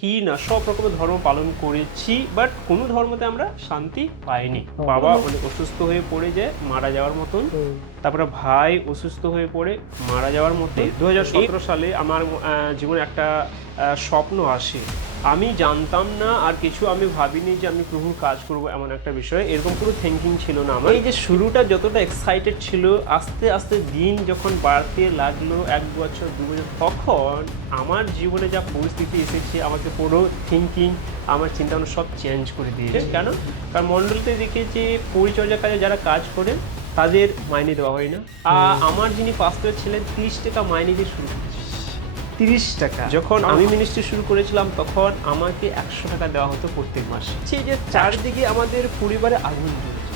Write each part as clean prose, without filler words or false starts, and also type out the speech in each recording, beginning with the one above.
কি না সব রকমের ধর্ম পালন করেছি, বাট কোনো ধর্মতে আমরা শান্তি পাইনি। বাবা অনেক অসুস্থ হয়ে পড়ে যায় মারা যাওয়ার মতন, তারপরে ভাই অসুস্থ হয়ে পড়ে মারা যাওয়ার মতো। 2017 সালে আমার জীবনে একটা স্বপ্ন আসে। আমি জানতাম না আর কিছু, আমি ভাবিনি যে আমি প্রভুর কাজ করব এমন একটা বিষয়, এরকম কোনো থিঙ্কিং ছিল না আমার। এই যে শুরুটা যতটা এক্সাইটেড ছিল, আস্তে আস্তে দিন যখন বাড়তে লাগলো, 1 বছর 2 বছর, তখন আমার জীবনে যা পরিস্থিতি এসেছে, আমাকে পুরো থিঙ্কিং, আমার চিন্তাভাবনা সব চেঞ্জ করে দিয়েছে। কেন? কারণ মণ্ডলীতে দেখে যে পরিচর্যা কাজে যারা কাজ করে তাদের মাইনে দেওয়া হয় না। আমার যিনি পাস্টর ছিলেন 30 টাকা মাইনে দিয়ে শুরু করেছে। 30 টাকা। যখন আমি মিনিস্ট্রি শুরু করেছিলাম তখন আমাকে 100 টাকা দেওয়া হতো প্রত্যেক মাসে। সেই যে চারিদিকে আমাদের পরিবারে আগুন জ্বলছে,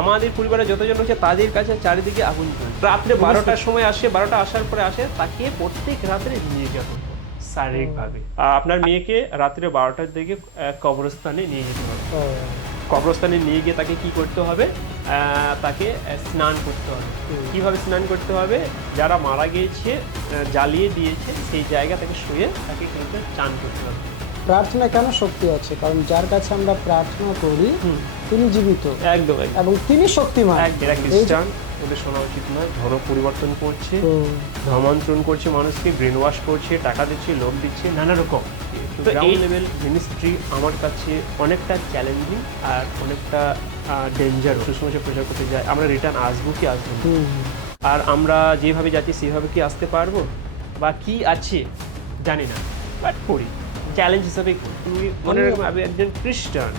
আমাদের পরিবারে যতজন হচ্ছে তাদের কাছে চারিদিকে আগুন জ্বলছে। রাত্রে 12টার সময় আসে, 12টা আসার পরে আসে, তাকে প্রত্যেক রাত্রে নিয়ে যাওয়া হতো শারীরিকভাবে। আপনার মেয়েকে রাত্রে 12টার দিকে কবরস্থানে নিয়ে যেতে হবে। কবরস্থানে নিয়ে গিয়ে তাকে কি করতে হবে? তাকে স্নান করতে হবে। কিভাবে স্নান করতে হবে? যারা মারা গিয়েছে, জ্বালিয়ে দিয়েছে, সেই জায়গা থেকে শুয়ে তাকে কিন্তু চান করতে হবে। প্রার্থনা কেন শক্তি আছে? কারণ যার কাছে আমরা প্রার্থনা করি তিনি জীবিত, একদম এবং তিনি শক্তিমান। এরা খ্রিস্টান, ওদের শোনা উচিত নয়। ধর্ম পরিবর্তন করছে, ধর্মান্তরণ করছে, মানুষকে ব্রেন ওয়াশ করছে, টাকা দিচ্ছে, লোভ দিচ্ছে, নানা রকম। তো এই লেভেল মিনিস্ট্রি আমার কাছে অনেকটা চ্যালেঞ্জিং আর অনেকটা ডেঞ্জার। সুসমাচার প্রচার করতে যায়, আমরা রিটার্ন আসবো কি আসবো না, আর আমরা যেভাবে যাচ্ছি সেভাবে কি আসতে পারবো, বা কি আছে জানি না, বাট করি, চ্যালেঞ্জ হিসাবে করি। মনে রাখবেন, আমি একজন খ্রিস্টান,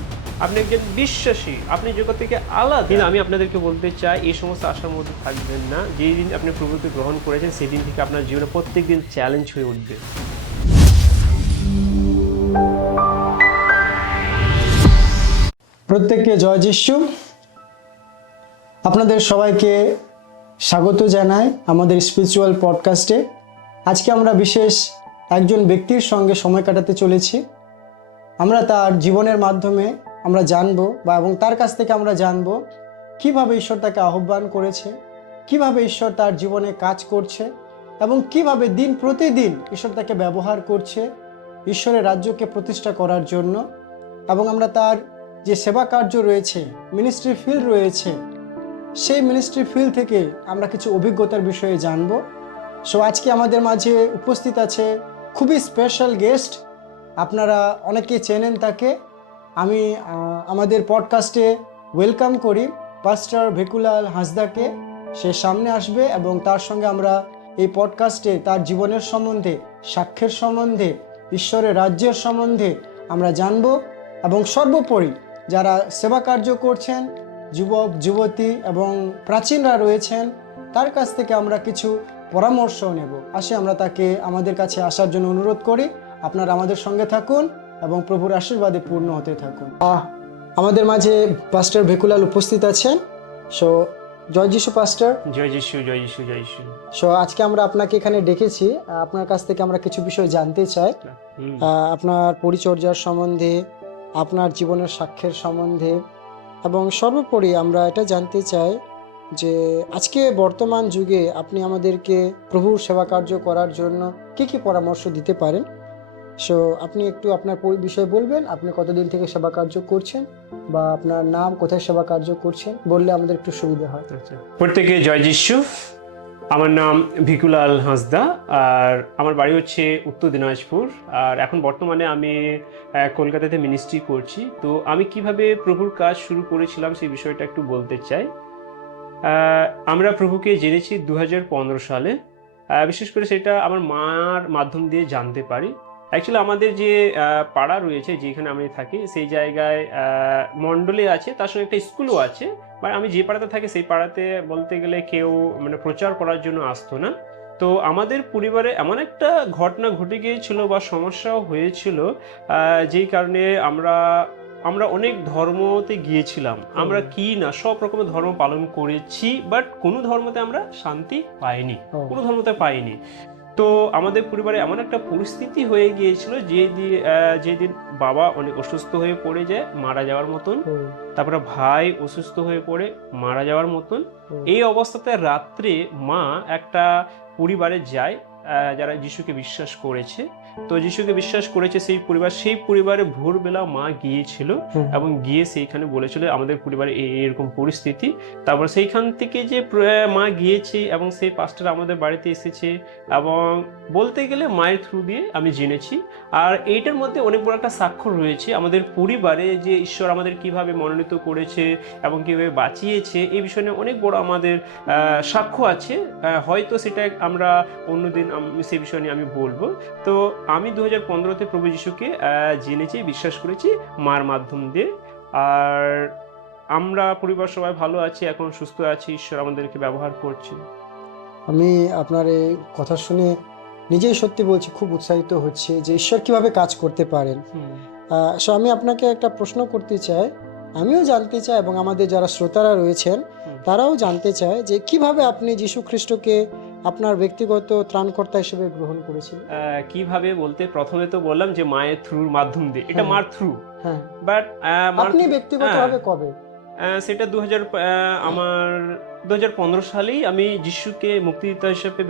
আপনি একজন বিশ্বাসী, আপনি জগৎ থেকে আলাদা। কিন্তু আমি আপনাদেরকে বলতে চাই, এই সমস্ত আশার মধ্যে থাকবেন না। যেই দিন আপনি প্রভুকে গ্রহণ করেছেন সেই দিন থেকে আপনার জীবনে প্রত্যেক দিন চ্যালেঞ্জ হয়ে উঠবে। প্রত্যেককে জয় যিশু। আপনাদের সবাইকে স্বাগত জানাই আমাদের স্পিরিচুয়াল পডকাস্টে। আজকে আমরা বিশেষ একজন ব্যক্তির সঙ্গে সময় কাটাতে চলেছি। আমরা তার জীবনের মাধ্যমে আমরা জানবো, এবং তার কাছ থেকে আমরা জানবো কিভাবে ঈশ্বর তাকে আহ্বান করেছে, কিভাবে ঈশ্বর তার জীবনে কাজ করছে, এবং কিভাবে দিন প্রতিদিন ঈশ্বর তাকে ব্যবহার করছে ঈশ্বরের রাজ্যকে প্রতিষ্ঠা করার জন্য। এবং আমরা তার যে সেবা কার্য রয়েছে, মিনিস্ট্রি ফিল্ড রয়েছে, সেই মিনিস্ট্রি ফিল্ড থেকে আমরা কিছু অভিজ্ঞতার বিষয়ে জানবো। সো আজকে আমাদের মাঝে উপস্থিত আছে খুবই স্পেশাল গেস্ট। আপনারা অনেকেই চেনেন তাকে। আমি আমাদের পডকাস্টে ওয়েলকাম করি পাস্টর ভিকুলাল হাঁসদাকে। সে সামনে আসবে এবং তার সঙ্গে আমরা এই পডকাস্টে তার জীবনের সম্বন্ধে, সাক্ষ্যের সম্বন্ধে, ঈশ্বরের রাজ্যের সম্বন্ধে আমরা জানব। এবং সর্বোপরি যারা সেবা কার্য করছেন, যুবক যুবতী এবং প্রাচীনরা রয়েছেন, তার কাছ থেকে আমরা কিছু পরামর্শ নেব। আসে আমরা তাকে আমাদের কাছে আসার জন্য অনুরোধ করি। আপনারা আমাদের সঙ্গে থাকুন এবং প্রভুর আশীর্বাদে পূর্ণ হতে থাকুন। আমাদের মাঝে পাস্টর ভিকুলাল উপস্থিত আছেন। সো জয় যিশু পাস্টর। জয় যিশু, জয় যিশু, জয় যিশু। সো আজকে আমরা আপনাকে এখানে ডেকেছি। আপনার কাছ থেকে আমরা কিছু বিষয় জানতে চাই, আপনার পরিচর্যার সম্বন্ধে, আপনার জীবনের সাক্ষ্যের সম্বন্ধে, এবং সর্বোপরি আমরা এটা জানতে চাই যে আজকে বর্তমান যুগে আপনি আমাদেরকে প্রভুর সেবা কার্য করার জন্য কি কি পরামর্শ দিতে পারেন। সো আপনি একটু আপনার বিষয় বলবেন, আপনি কতদিন থেকে সেবা কার্য করছেন, বা আপনার নাম, কোথায় সেবা কার্য করছেন, বললে আমাদের একটু সুবিধা হয়। প্রত্যেকে জয় যিশু। আমার নাম ভিকুলাল হাঁসদা, আর আমার বাড়ি হচ্ছে উত্তর দিনাজপুর, আর এখন বর্তমানে আমি কলকাতাতে মিনিস্ট্রি করছি। তো আমি কিভাবে প্রভুর কাজ শুরু করেছিলাম সেই বিষয়টা একটু বলতে চাই। আমরা প্রভুকে জেনেছি 2015 সালে। বিশেষ করে সেটা আমার মার মাধ্যম দিয়ে জানতে পারি। অ্যাকচুয়ালি আমাদের যে পাড়া রয়েছে, যেখানে আমি থাকি, সেই জায়গায় মণ্ডলী আছে, তার সঙ্গে একটা স্কুলও আছে। বা আমি যে পাড়াতে থাকি সেই পাড়াতে বলতে গেলে কেউ মানে প্রচার করার জন্য আসতো না। তো আমাদের পরিবারে এমন একটা ঘটনা ঘটে গিয়েছিল বা সমস্যাও হয়েছিল, যেই কারণে আমরা অনেক ধর্মতে গিয়েছিলাম। আমরা কি না সব রকমের ধর্ম পালন করেছি, বাট কোনো ধর্মতে আমরা শান্তি পাইনি, কোনো ধর্মতে পাইনি। তো আমাদের পরিবারে এমন একটা পরিস্থিতি হয়ে গিয়েছিল যেদিন বাবা অনেক অসুস্থ হয়ে পড়ে যায় মারা যাওয়ার মতন, তারপরে ভাই অসুস্থ হয়ে পড়ে মারা যাওয়ার মতন। এই অবস্থাতে রাত্রে মা একটা পরিবারে যায় যারা যিশুকে বিশ্বাস করেছে। তো যিশুকে বিশ্বাস করেছে সেই পরিবারে ভোরবেলা মা গিয়েছিল এবং গিয়ে সেইখানে বলেছিল আমাদের পরিবারে এরকম পরিস্থিতি। তারপর সেইখান থেকে যে মা গিয়েছে এবং সেই পাস্টার আমাদের বাড়িতে এসেছে, এবং বলতে গেলে মায়ের থ্রু দিয়ে আমি জেনেছি। আর এইটার মধ্যে অনেক বড় একটা স্বাক্ষর রয়েছে আমাদের পরিবারে, যে ঈশ্বর আমাদের কিভাবে মনোনীত করেছে এবং কিভাবে বাঁচিয়েছে, এই বিষয়ে অনেক বড় আমাদের সাক্ষ্য আছে। হয়তো সেটা আমরা অন্যদিন সেই বিষয় নিয়ে আমি বলবো। তো আমি 2015-তে প্রভু যিশুকে জেনেছি, বিশ্বাস করেছি মার মাধ্যম দিয়ে। আর আমরা পরিবার সবাই ভালো আছি, এখন সুস্থ আছি, ঈশ্বর আমাদেরকে ব্যবহার করছে। আমি আপনার এই কথা শুনে নিজেই সত্যি বলছি, খুব উৎসাহিত হচ্ছে যে ঈশ্বর কিভাবে কাজ করতে পারেন। সো আমি আপনাকে একটা প্রশ্ন করতে চাই, আমিও জানতে চাই এবং আমাদের যারা শ্রোতারা রয়েছেন তারাও জানতে চায় যে কিভাবে আপনি যীশু খ্রিস্টকে আপনার ব্যক্তিগত ত্রাণকর্তা হিসেবে গ্রহণ করেছিলেন। কিভাবে বলতে, প্রথমে তো বললাম যে মায়ের থ্রুর মাধ্যম দিয়ে, এটা মার থ্রু। হ্যাঁ, বাট আপনি ব্যক্তিগতভাবে কবে? সেটা আমার 2015 সালেই আমি যিশুকে মুক্তিদাতা হিসেবে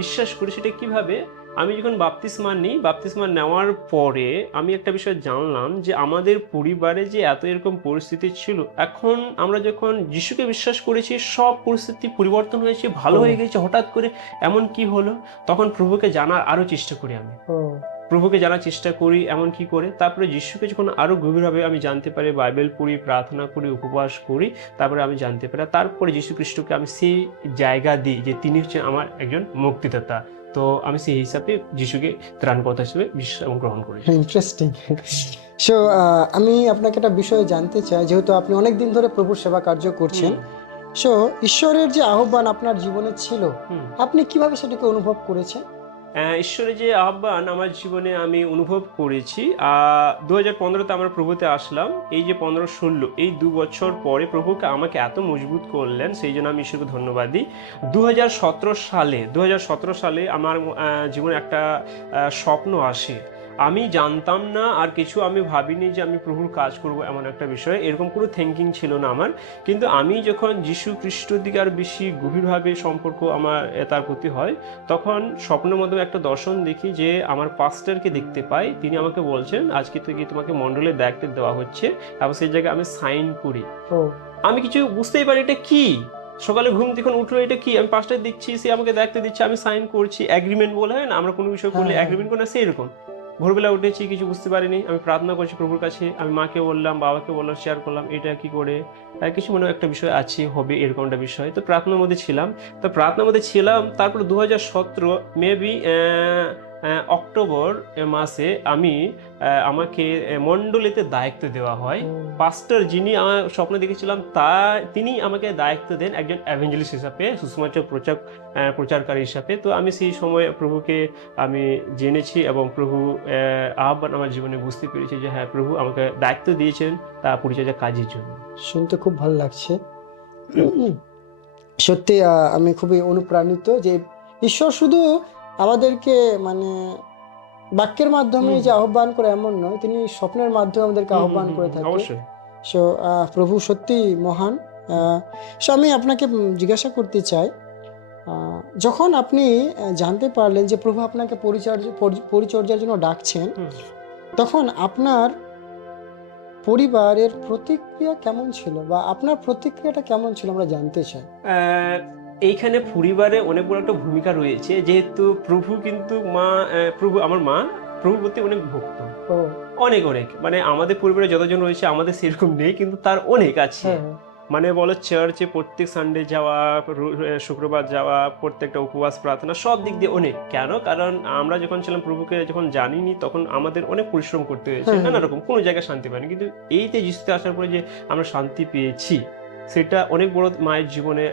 বিশ্বাস করি। সেটা কিভাবে, আমি যখন বাপ্তিস্মা নেওয়ার পরে আমি একটা বিষয় জানলাম যে আমাদের পরিবারে যে এত এরকম পরিস্থিতি ছিল, এখন আমরা যখন যিশুকে বিশ্বাস করেছি সব পরিস্থিতি পরিবর্তন হয়েছে, ভালো হয়ে গেছে। হঠাৎ করে এমন কি হলো, তখন প্রভুকে জানার আরো চেষ্টা করি আমি, প্রভুকে জানার চেষ্টা করি এমন কি করে। তারপরে যিশুকে যখন আরো গভীরভাবে আমি জানতে পারি, বাইবেল পড়ি, প্রার্থনা করি, উপবাস করি, তারপরে আমি জানতে পারি। তারপরে যীশু খ্রিস্টকে আমি সেই জায়গা দিই যে তিনি হচ্ছেন আমার একজন মুক্তিদাতা। তো আমি সেই হিসাবে যিশুকে ত্রাণকর্তা হিসেবে বিশ্বাস এবং গ্রহণ করি। ইন্টারেস্টিং। সো আমি আপনাকে একটা বিষয় জানতে চাই, যেহেতু আপনি অনেক দিন ধরে প্রভুর সেবা কার্য করছেন, সো ঈশ্বরের যে আহ্বান আপনার জীবনে ছিল, আপনি কিভাবে সেটাকে অনুভব করেছেন? ঈশ্বরের যে আহ্বান আমার জীবনে আমি অনুভব করেছি। 2015-তে আমরা প্রভুতে আসলাম। এই যে 15-16 এই 2 বছর পরে প্রভুকে আমাকে এত মজবুত করলেন, সেই জন্য আমি ঈশ্বরকে ধন্যবাদ দিই। 2017 সালে আমার জীবনে একটা স্বপ্ন আসে। আমি জানতাম না আর কিছু, আমি ভাবিনি যে আমি প্রভুর কাজ করব, এমন একটা বিষয় এরকম কোনো থিঙ্কিং ছিল না আমার। কিন্তু আমি যখন যীশু খ্রিস্টর দিকে আর বেশি গভীরভাবে সম্পর্ক আমার তার প্রতি হয়, তখন স্বপ্নের মাধ্যমে একটা দর্শন দেখি যে আমার পাস্টারকে দেখতে পাই। তিনি আমাকে বলছেন আজকে থেকে তোমাকে মণ্ডলের দায়িত্ব দেওয়া হচ্ছে, এবং সেই জায়গায় আমি সাইন করি। আমি কিছু বুঝতেই পারি এটা কি। সকালে ঘুম থেকে উঠলো, এটা কি? আমি পাস্টার দেখছি, সে আমাকে দায়িত্ব দিচ্ছে, আমি সাইন করছি। এগ্রিমেন্ট বলে হয় না, আমরা কোনো বিষয় করলে এগ্রিমেন্ট করি না, সেই এরকম। ভোরবেলা উঠেছি, কিছু বুঝতে পারিনি, আমি প্রার্থনা করছি প্রভুর কাছে। আমি মাকে বললাম, বাবাকে বললাম, শেয়ার করলাম এটা কি করে, কিছু মনে একটা বিষয় আছে, হবে এরকম একটা বিষয়। তো প্রার্থনার মধ্যে ছিলাম। তারপর 2017 মেবি অক্টোবর মাসে আমাকে মণ্ডলীতে দায়িত্ব দেওয়া হয়। পাস্টার যিনি আমার স্বপ্ন দেখেছিলাম তিনি আমাকে দায়িত্ব দেন একজন এভেঞ্জেলিস্ট হিসাবে, সুসমাচার প্রচারকারী হিসাবে। তো আমি সেই সময় প্রভুকে আমি জেনেছি এবং প্রভু আহ্বান আমার জীবনে বুঝতে পেরেছি যে হ্যাঁ, প্রভু আমাকে দায়িত্ব দিয়েছেন তা পরিচর্যা কাজের জন্য। শুনতে খুব ভালো লাগছে। সত্যি আমি খুবই অনুপ্রাণিত যে ঈশ্বর শুধু আমাদেরকে মানে বাক্যের মাধ্যমে যে আহ্বান করে এমন নয়, তিনি স্বপ্নের মাধ্যমে আমাদেরকে আহ্বান করে থাকে। অবশ্যই। সো প্রভু সত্যি মহান। সো আমি আপনাকে জিজ্ঞাসা করতে চাই, যখন আপনি জানতে পারলেন যে প্রভু আপনাকে পরিচর্যার জন্য ডাকছেন, তখন আপনার পরিবারের প্রতিক্রিয়া কেমন ছিল, বা আপনার প্রতিক্রিয়াটা কেমন ছিল আমরা জানতে চাই। এইখানে পরিবারে অনেক বড় একটা ভূমিকা রয়েছে, যেহেতু প্রভু আমার মা প্রভুর প্রতি অনেক ভক্ত, অনেক মানে আমাদের পরিবারে যতজন রয়েছে আমাদের সেরকম নেই, কিন্তু তার অনেক আছে। মানে বলো, চার্চে প্রত্যেক সানডে যাওয়া, শুক্রবার যাওয়া, প্রত্যেকটা উপবাস, প্রার্থনা, সব দিক দিয়ে অনেক। কেন? কারণ আমরা যখন ছিলাম প্রভুকে যখন জানিনি, তখন আমাদের অনেক পরিশ্রম করতে হয়েছে, নানা রকম, কোনো জায়গায় শান্তি পাইনি। কিন্তু এইতে যিশুতে আসার পরে যে আমরা শান্তি পেয়েছি, সেটা অনেক বড় মায়ের জীবনে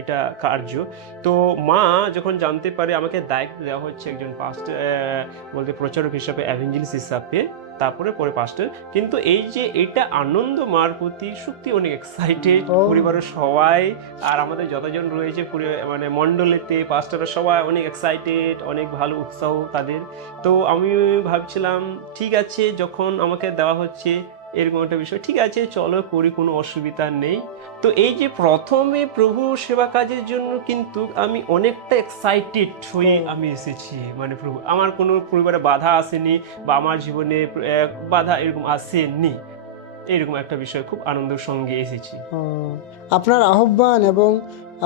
এটা কার্য। তো মা যখন জানতে পারে আমাকে দায়িত্ব দেওয়া হচ্ছে একজন পাস্টার বলতে প্রচারক হিসাবে, এভেঞ্জেলিস্ট হিসাবে, তারপরে পাস্টার, কিন্তু এই যে এটা আনন্দ মার প্রতি, সত্যি অনেক এক্সাইটেড পরিবারের সবাই। আর আমাদের যতজন রয়েছে মানে মণ্ডলেতে পাস্টাররা সবাই অনেক এক্সাইটেড, অনেক ভালো উৎসাহ তাদের। তো আমি ভাবছিলাম ঠিক আছে, যখন আমাকে দেওয়া হচ্ছে এরকম একটা বিষয়। ঠিক আছে, চলো করি, কোনো অসুবিধা নেই। তো এই যে প্রথমে প্রভু সেবা কাজের জন্য কিন্তু আমি অনেকটা এক্সাইটেড হয়ে আমি এসেছি, মানে প্রভু আমার কোনো পরিবারে বাধা আসেনি বা আমার জীবনে বাধা এরকম আসেনি, এরকম একটা বিষয়, খুব আনন্দের সঙ্গে এসেছি। আপনার আহ্বান এবং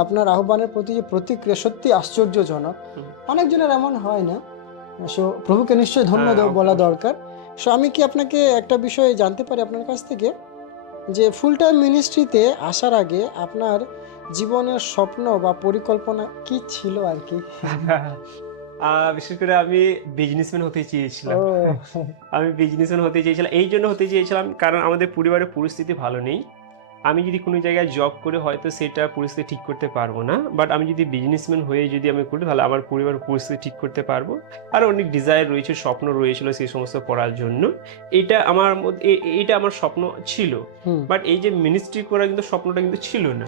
আপনার আহ্বানের প্রতি যে প্রতিক্রিয়া সত্যি আশ্চর্যজনক। অনেকজনের এমন হয় না। সো প্রভুকে নিশ্চয়ই ধন্যবাদ বলা দরকার। সো আমি কি আপনাকে একটা বিষয় জানতে পারি আপনার কাছ থেকে, যে ফুল টাইম মিনিস্ট্রিতে আসার আগে আপনার জীবনের স্বপ্ন বা পরিকল্পনা কি ছিল আর কি? বিশেষ করে আমি বিজনেসম্যান হতে চেয়েছিলাম। ও আমি বিজনেসম্যান হতে চেয়েছিলাম, এই জন্য হতে চেয়েছিলাম কারণ আমাদের পরিবারের পরিস্থিতি ভালো নেই। আমি যদি কোনো জায়গায় জব করে হয়তো সেটা পরিস্থিতি ঠিক করতে পারবো না, বাট আমি যদি বিজনেসম্যান হয়ে যদি আমি করি তাহলে আমার পরিবারের পরিস্থিতি ঠিক করতে পারবো। আর অনেক ডিজায়ার রয়েছে, স্বপ্ন রয়েছিল সেই সমস্ত করার জন্য। এটা আমার মধ্যে এটা আমার স্বপ্ন ছিল, বাট এই যে মিনিস্ট্রি করা কিন্তু স্বপ্নটা কিন্তু ছিল না।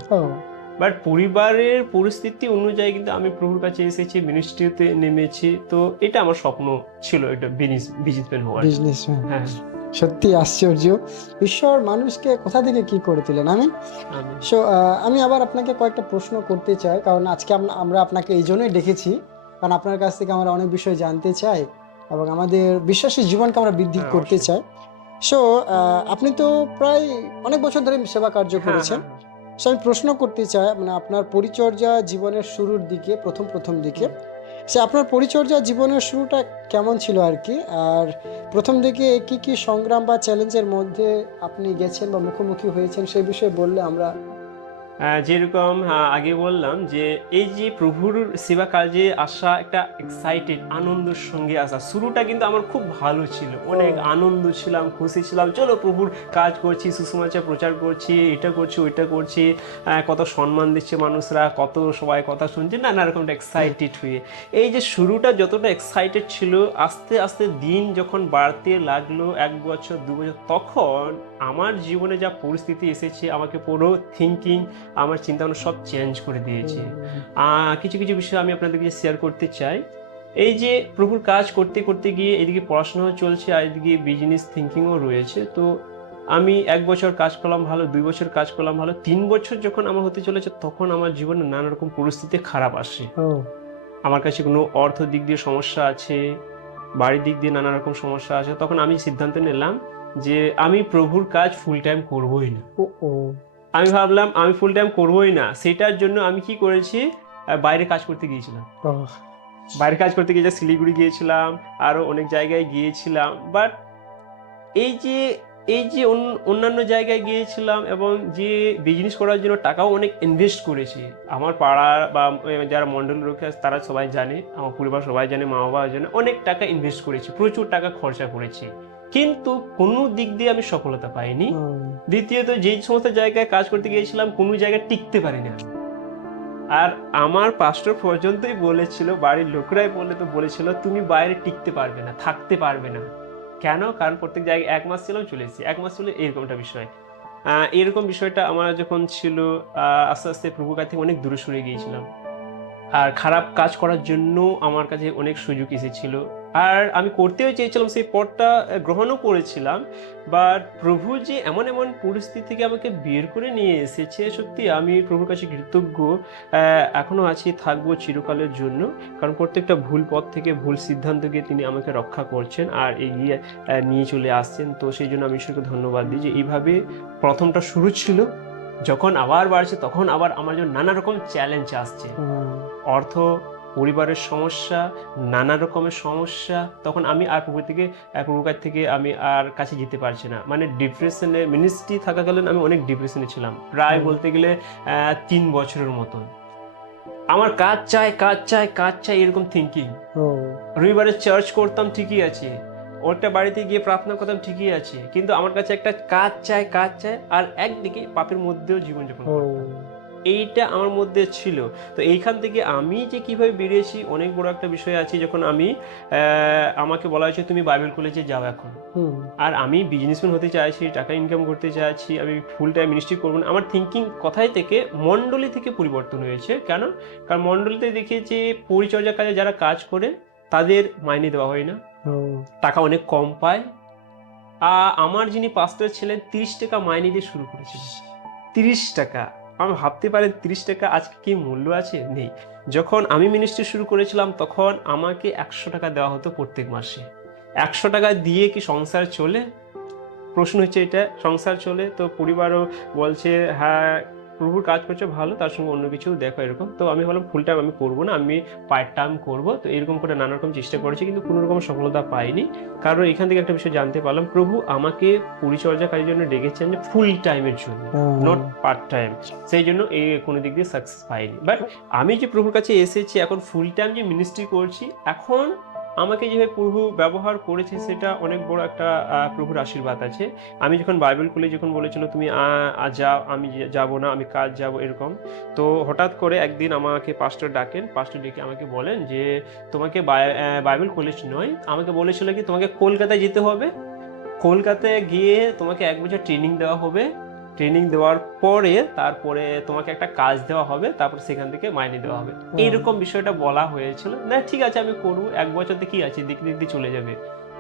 বাট পরিবারের পরিস্থিতি অনুযায়ী কিন্তু আমি প্রভুর কাছে এসেছি, মিনিস্ট্রিতে নেমেছি। তো এটা আমার স্বপ্ন ছিল, এটা বিজনেসম্যান হওয়ার। বিজনেসম্যান, হ্যাঁ, সত্যি আশ্চর্য। ঈশ্বর মানুষকে কোথা থেকে কি করে দিলেন। সো আমি আবার আপনাকে কয়েকটা প্রশ্ন করতে চাই, কারণ আজকে আমরা আপনাকে এই জন্যই ডেকেছি, কারণ আপনার কাছ থেকে আমরা অনেক বিষয় জানতে চাই এবং আমাদের বিশ্বাসী জীবনকে আমরা বৃদ্ধি করতে চাই। সো আপনি তো প্রায় অনেক বছর ধরে সেবা কার্য করেছেন। সো আমি প্রশ্ন করতে চাই, মানে আপনার পরিচর্যা জীবনের শুরুর দিকে, প্রথম দিকে, সে আপনার পরিচর্যা জীবনের শুরুটা কেমন ছিল আর কি, আর প্রথম দিকে কি কি সংগ্রাম বা চ্যালেঞ্জের মধ্যে আপনি গেছেন বা মুখোমুখি হয়েছেন সেই বিষয়ে বললে আমরা। যেরকম আগে বললাম যে এই যে প্রভুর সেবা কাজে আসা একটা এক্সাইটেড, আনন্দের সঙ্গে আসা, শুরুটা কিন্তু আমার খুব ভালো ছিল, অনেক আনন্দ ছিলাম, খুশি ছিলাম, চলো প্রভুর কাজ করছি, সুসমাচার প্রচার করছি, এটা করছি ওইটা করছি, কত সম্মান দিচ্ছে মানুষরা, কত সবাই কথা শুনছে, নানা রকম এক্সাইটেড হয়ে। এই যে শুরুটা যতটা এক্সাইটেড ছিল, আস্তে আস্তে দিন যখন বাড়তে লাগলো, 1 বছর 2 বছর, তখন আমার জীবনে যা পরিস্থিতি এসেছে, আমাকে পুরো থিঙ্কিং, আমার চিন্তা ভাবনা সব চেঞ্জ করে দিয়েছে। কিছু কিছু বিষয় আমি আপনাদেরকে শেয়ার করতে চাই। এই যে প্রভুর কাজ করতে করতে গিয়ে এদিকে পড়াশোনাও চলছে আর এদিকে বিজনেস থিঙ্কিংও রয়েছে। তো আমি 1 বছর কাজ করলাম ভালো, 2 বছর কাজ করলাম ভালো, 3 বছর যখন আমার হতে চলেছে তখন আমার জীবনে নানা রকম পরিস্থিতি খারাপ আসে। আমার কাছে কোনো অর্থ দিক দিয়ে সমস্যা আছে, বাড়ির দিক দিয়ে নানা রকম সমস্যা আছে। তখন আমি সিদ্ধান্ত নিলাম যে আমি প্রভুর কাজ ফুল টাইম করবোই না। আমি ভাবলাম আমি ফুল টাইম করবোই না, সেটার জন্য আমি কি করেছি, বাইরে কাজ করতে গিয়েছিলাম। শিলিগুড়ি গিয়েছিলাম, আরো অনেক জায়গায় গিয়েছিলাম। বাট এই যে অন্যান্য জায়গায় গিয়েছিলাম এবং যে বিজনেস করার জন্য টাকাও অনেক ইনভেস্ট করেছি। আমার পাড়ার বা যারা মন্ডল লোক আছে তারা সবাই জানে, আমার পরিবার সবাই জানে, মা বাবা জানে, অনেক টাকা ইনভেস্ট করেছি, প্রচুর টাকা খরচা করেছি, কিন্তু কোনো দিক দিয়ে আমি সফলতা পাইনি। দ্বিতীয়ত যেই সমস্ত জায়গায় কাজ করতে গিয়েছিলাম কোনো জায়গায় টিকতে পারি না। আর আমার পাস্টর পর্যন্তই বলেছিল, বাড়ির লোকরাই বলেছিল তুমি বাইরে টিকতে পারবে না, থাকতে পারবে না। কেন? কারণ প্রত্যেক জায়গায় 1 মাস ছিলাম, চলে এসেছি, 1 মাস ছিল, এরকম একটা বিষয়। এরকম বিষয়টা আমার যখন ছিল, আস্তে আস্তে প্রভুর কাছ থেকে অনেক দূরে সরে গিয়েছিলাম। আর খারাপ কাজ করার জন্য আমার কাছে অনেক সুযোগ এসেছিল, আর আমি করতেও চেয়েছিলাম, সেই পথটা গ্রহণও করেছিলাম। বাট প্রভু যে এমন এমন পরিস্থিতি থেকে আমাকে বের করে নিয়ে এসেছে, সত্যি আমি প্রভুর কাছে কৃতজ্ঞ, এখনো আছি, থাকবো চিরকালের জন্য। কারণ প্রত্যেকটা ভুল পথ থেকে, ভুল সিদ্ধান্তকে তিনি আমাকে রক্ষা করছেন আর এগিয়ে নিয়ে চলে আসছেন। তো সেই জন্য আমি ঈশ্বরকে ধন্যবাদ দিই যে এইভাবে প্রথমটা শুরু ছিল, যখন আবার বাড়ছে তখন আবার আমার জন্য নানা রকম চ্যালেঞ্জ আসছে, অর্থ, পরিবারের সমস্যা, নানা রকমের সমস্যা। তখন আমি আর প্রভুর কাছ থেকে আমি আর কাছে যেতে পারছি না, মানে ডিপ্রেশনে, মিনিস্ট্রি থাকাকালীন আমি অনেক ডিপ্রেশনে ছিলাম, প্রায় বলতে গেলে 3 বছরের মতন। আমার কাজ চাই এরকম থিঙ্কিং। রবিবারে চার্চ করতাম ঠিকই আছে, ওটা বাড়িতে গিয়ে প্রার্থনা করতাম ঠিকই আছে, কিন্তু আমার কাছে একটা কাজ চাই, আর একদিকে পাপের মধ্যেও জীবনযাপন করতাম, এইটা আমার মধ্যে ছিল। তো এইখান থেকে আমি যে কিভাবে বেরিয়েছি, অনেক বড় একটা বিষয় আছে। যখন আমাকে বলা হয়েছে তুমি বাইবেল কলেজে যাও এখন, আর আমি বিজনেসম্যান হতে চাইছি, টাকা ইনকাম করতে চাইছি, আমি ফুল টাইম মিনিস্ট্রি করবো না, আমার থিঙ্কিং কথাই থেকে মণ্ডলী থেকে পরিবর্তন হয়েছে। কেন? কারণ মণ্ডলীতে দেখেছি পরিচর্যা কাজে যারা কাজ করে তাদের মাইনে দেওয়া হয় না, টাকা অনেক কম পায়, আমার যিনি পাস্টর ছিলেন 30 টাকা মাইনে দিয়ে শুরু করেছিলেন। 30 টাকা, আমি ভাবতে পারেন 30 টাকা আজকে কি মূল্য আছে? নেই। যখন আমি মিনিস্ট্রি শুরু করেছিলাম তখন আমাকে 100 টাকা দেওয়া হতো প্রত্যেক মাসে। 100 টাকা দিয়ে কি সংসার চলে? প্রশ্ন হচ্ছে এটা, সংসার চলে? তো পরিবারও বলছে হ্যাঁ প্রভুর কাজ করছে ভালো, তার সঙ্গে অন্য কিছু দেখো এরকম। তো আমি বললাম ফুল টাইম আমি করবো না, আমি পার্ট টাইম করবো। তো এরকম করে নানা রকম চেষ্টা করেছি, কিন্তু কোনো রকম সফলতা পাইনি। কারণ এখান থেকে একটা বিষয় জানতে পারলাম, প্রভু আমাকে পরিচর্যাকারীর জন্য ডেকেছেন যে ফুল টাইমের জন্য, নট পার্ট টাইম। সেই জন্য এই কোনো দিক দিয়ে সাকসেস পাইনি। বাট আমি যে প্রভুর কাছে এসেছি, এখন ফুল টাইম যে মিনিস্ট্রি করছি, এখন আমাকে যেভাবে প্রভু ব্যবহার করেছে সেটা অনেক বড় একটা প্রভুর আশীর্বাদ আছে। আমি যখন বাইবেল খুলে যখন বলেছিল তুমি যাও, আমি যাব না, আমি কাজ যাব এরকম, তো হঠাৎ করে একদিন আমাকে পাস্টর ডাকেন, পাস্টর ডেকে আমাকে বলেন যে তোমাকে বাইবেল কলেজ নয়, আমাকে বলেছিল কি তোমাকে কলকাতায় যেতে হবে, কলকাতায় গিয়ে তোমাকে 1 বছর ট্রেনিং দেওয়া হবে, ট্রেনিং দেওয়ার পরে তারপরে তোমাকে একটা কাজ দেওয়া হবে, তারপর সেখান থেকে মাইনে দেওয়া হবে। এইরকম বিষয়টা বলা হয়েছিল। না ঠিক আছে আমি করবো, 1 বছরতে কি আছে, দেখতে দেখতে চলে যাবে।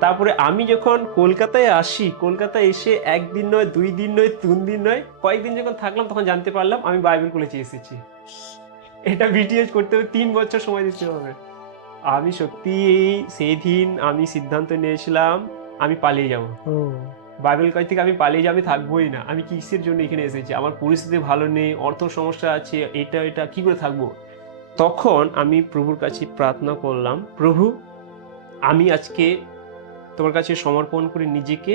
তারপরে আমি যখন কলকাতায় আসি, কলকাতায় এসে 1 দিন নয়, 2 দিন নয়, 3 দিন নয়, কয়েকদিন যখন থাকলাম তখন জানতে পারলাম আমি বাইবেল কলেজে এসেছি। এটা বিটিএস করতে হবে 3 বছর সময় দিতে হবে। আমি সত্যি সেই দিন আমি সিদ্ধান্ত নিয়েছিলাম আমি পালিয়ে যাব, বাইবেল কলেজ থেকে আমি পালিয়ে যাবো, আমি থাকবোই না। আমি কিসের জন্য এখানে এসেছি, আমার পরিস্থিতি ভালো নেই, অর্থ সমস্যা আছে, এটা কি করে থাকবো। তখন আমি প্রভুর কাছে প্রার্থনা করলাম, প্রভু আমি আজকে তোমার কাছে সমর্পণ করি নিজেকে।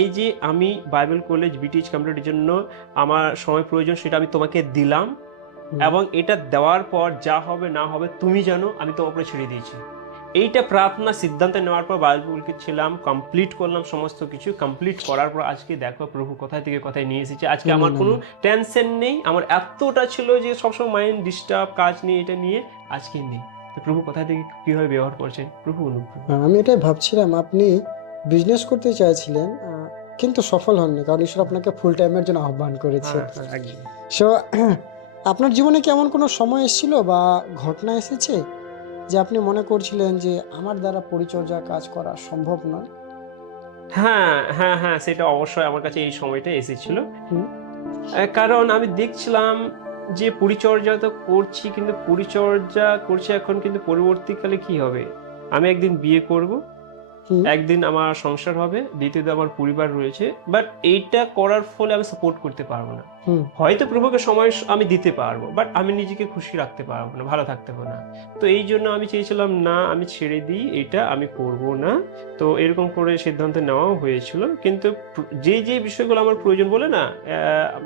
এই যে আমি বাইবেল কলেজ বিটিএইচ কমপ্লিটের জন্য আমার সময় প্রয়োজন, সেটা আমি তোমাকে দিলাম, এবং এটা দেওয়ার পর যা হবে না হবে তুমি জানো, আমি তোমার উপরে ছেড়ে দিয়েছি। এইটা প্রার্থনা সিদ্ধান্ত নেওয়ার পর বাইবেলকে ছিলাম, কমপ্লিট করলাম, সমস্ত কিছু কমপ্লিট করার পর আজকে দেখো প্রভু কোথায় থেকে কোথায় নিয়ে এসেছে। আজকে আমার কোনো টেনশন নেই, আমার এতটা ছিল যে সবসময় মাইন্ড ডিস্টার্ব, কাজ নিয়ে এটা নিয়ে, আজকে নেই। তো প্রভু কোথায় থেকে কিভাবে ব্যবহার করছেন, প্রভু অনুগ্রহ। আমি এটাই ভাবছিলাম, আপনি বিজনেস করতে চাইছিলেন কিন্তু সফল হননি, কারণ ঈশ্বর আপনাকে ফুল টাইমের জন্য আহ্বান করেছে। সো আপনার জীবনে কি এমন কোনো সময় এসেছিল বা ঘটনা এসেছে যে আপনি মনে করছিলেন যে আমার দ্বারা পরিচর্যা কাজ করা সম্ভব নয়? হ্যাঁ হ্যাঁ হ্যাঁ, সেটা অবশ্যই আমার কাছে এই সময়টা এসেছিল। কারণ আমি দেখছিলাম যে পরিচর্যা তো করছি, কিন্তু পরিচর্যা করছি এখন, কিন্তু পরবর্তীকালে কি হবে, আমি একদিন বিয়ে করব, একদিন আমার সংসার হবে, দ্বিতীয়ত আমার পরিবার রয়েছে, বাট এইটা করার ফলে আমি সাপোর্ট করতে পারবো না। হয়তো প্রভুকে সময় আমি দিতে পারবো, বাট আমি নিজেকে খুশি রাখতে পারবো না, ভালো থাকতে পারবো না। তো এই জন্য আমি চেয়েছিলাম না, আমি ছেড়ে দিই, এটা আমি করব না। তো এরকম করে সিদ্ধান্ত নেওয়াও হয়েছিল। কিন্তু যে যে বিষয়গুলো আমার প্রয়োজন বলে না,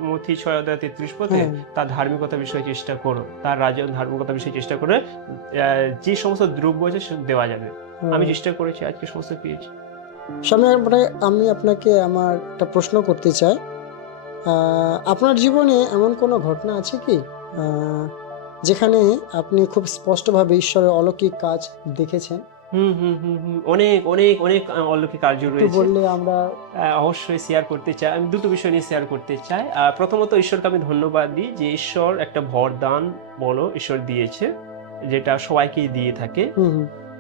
মথি 6:33 পথে, তার ধার্মিকতা বিষয়ে চেষ্টা করো, তার ধার্মিকতা বিষয়ে চেষ্টা করে যে সমস্ত দ্রব্য আছে সেটা দেওয়া যাবে। আমি চেষ্টা করেছি, আজকে সমস্ত পেয়েছি। আমি আপনাকে আমার একটা প্রশ্ন করতে চাই, আপনার জীবনে এমন কোনো ঘটনা আছে কি যেখানে আপনি খুব স্পষ্টভাবে ঈশ্বরের অলৌকিক কাজ দেখেছেন? অনেক অনেক অনেক অলৌকিক কার্য রয়েছে, বললে আমরা অবশ্যই শেয়ার করতে চাই। আমি দুটো বিষয় নিয়ে শেয়ার করতে চাই। প্রথমত ঈশ্বরকে আমি ধন্যবাদ দিই যে ঈশ্বর একটা বরদান বলো ঈশ্বর দিয়েছে, যেটা সবাইকেই দিয়ে থাকে।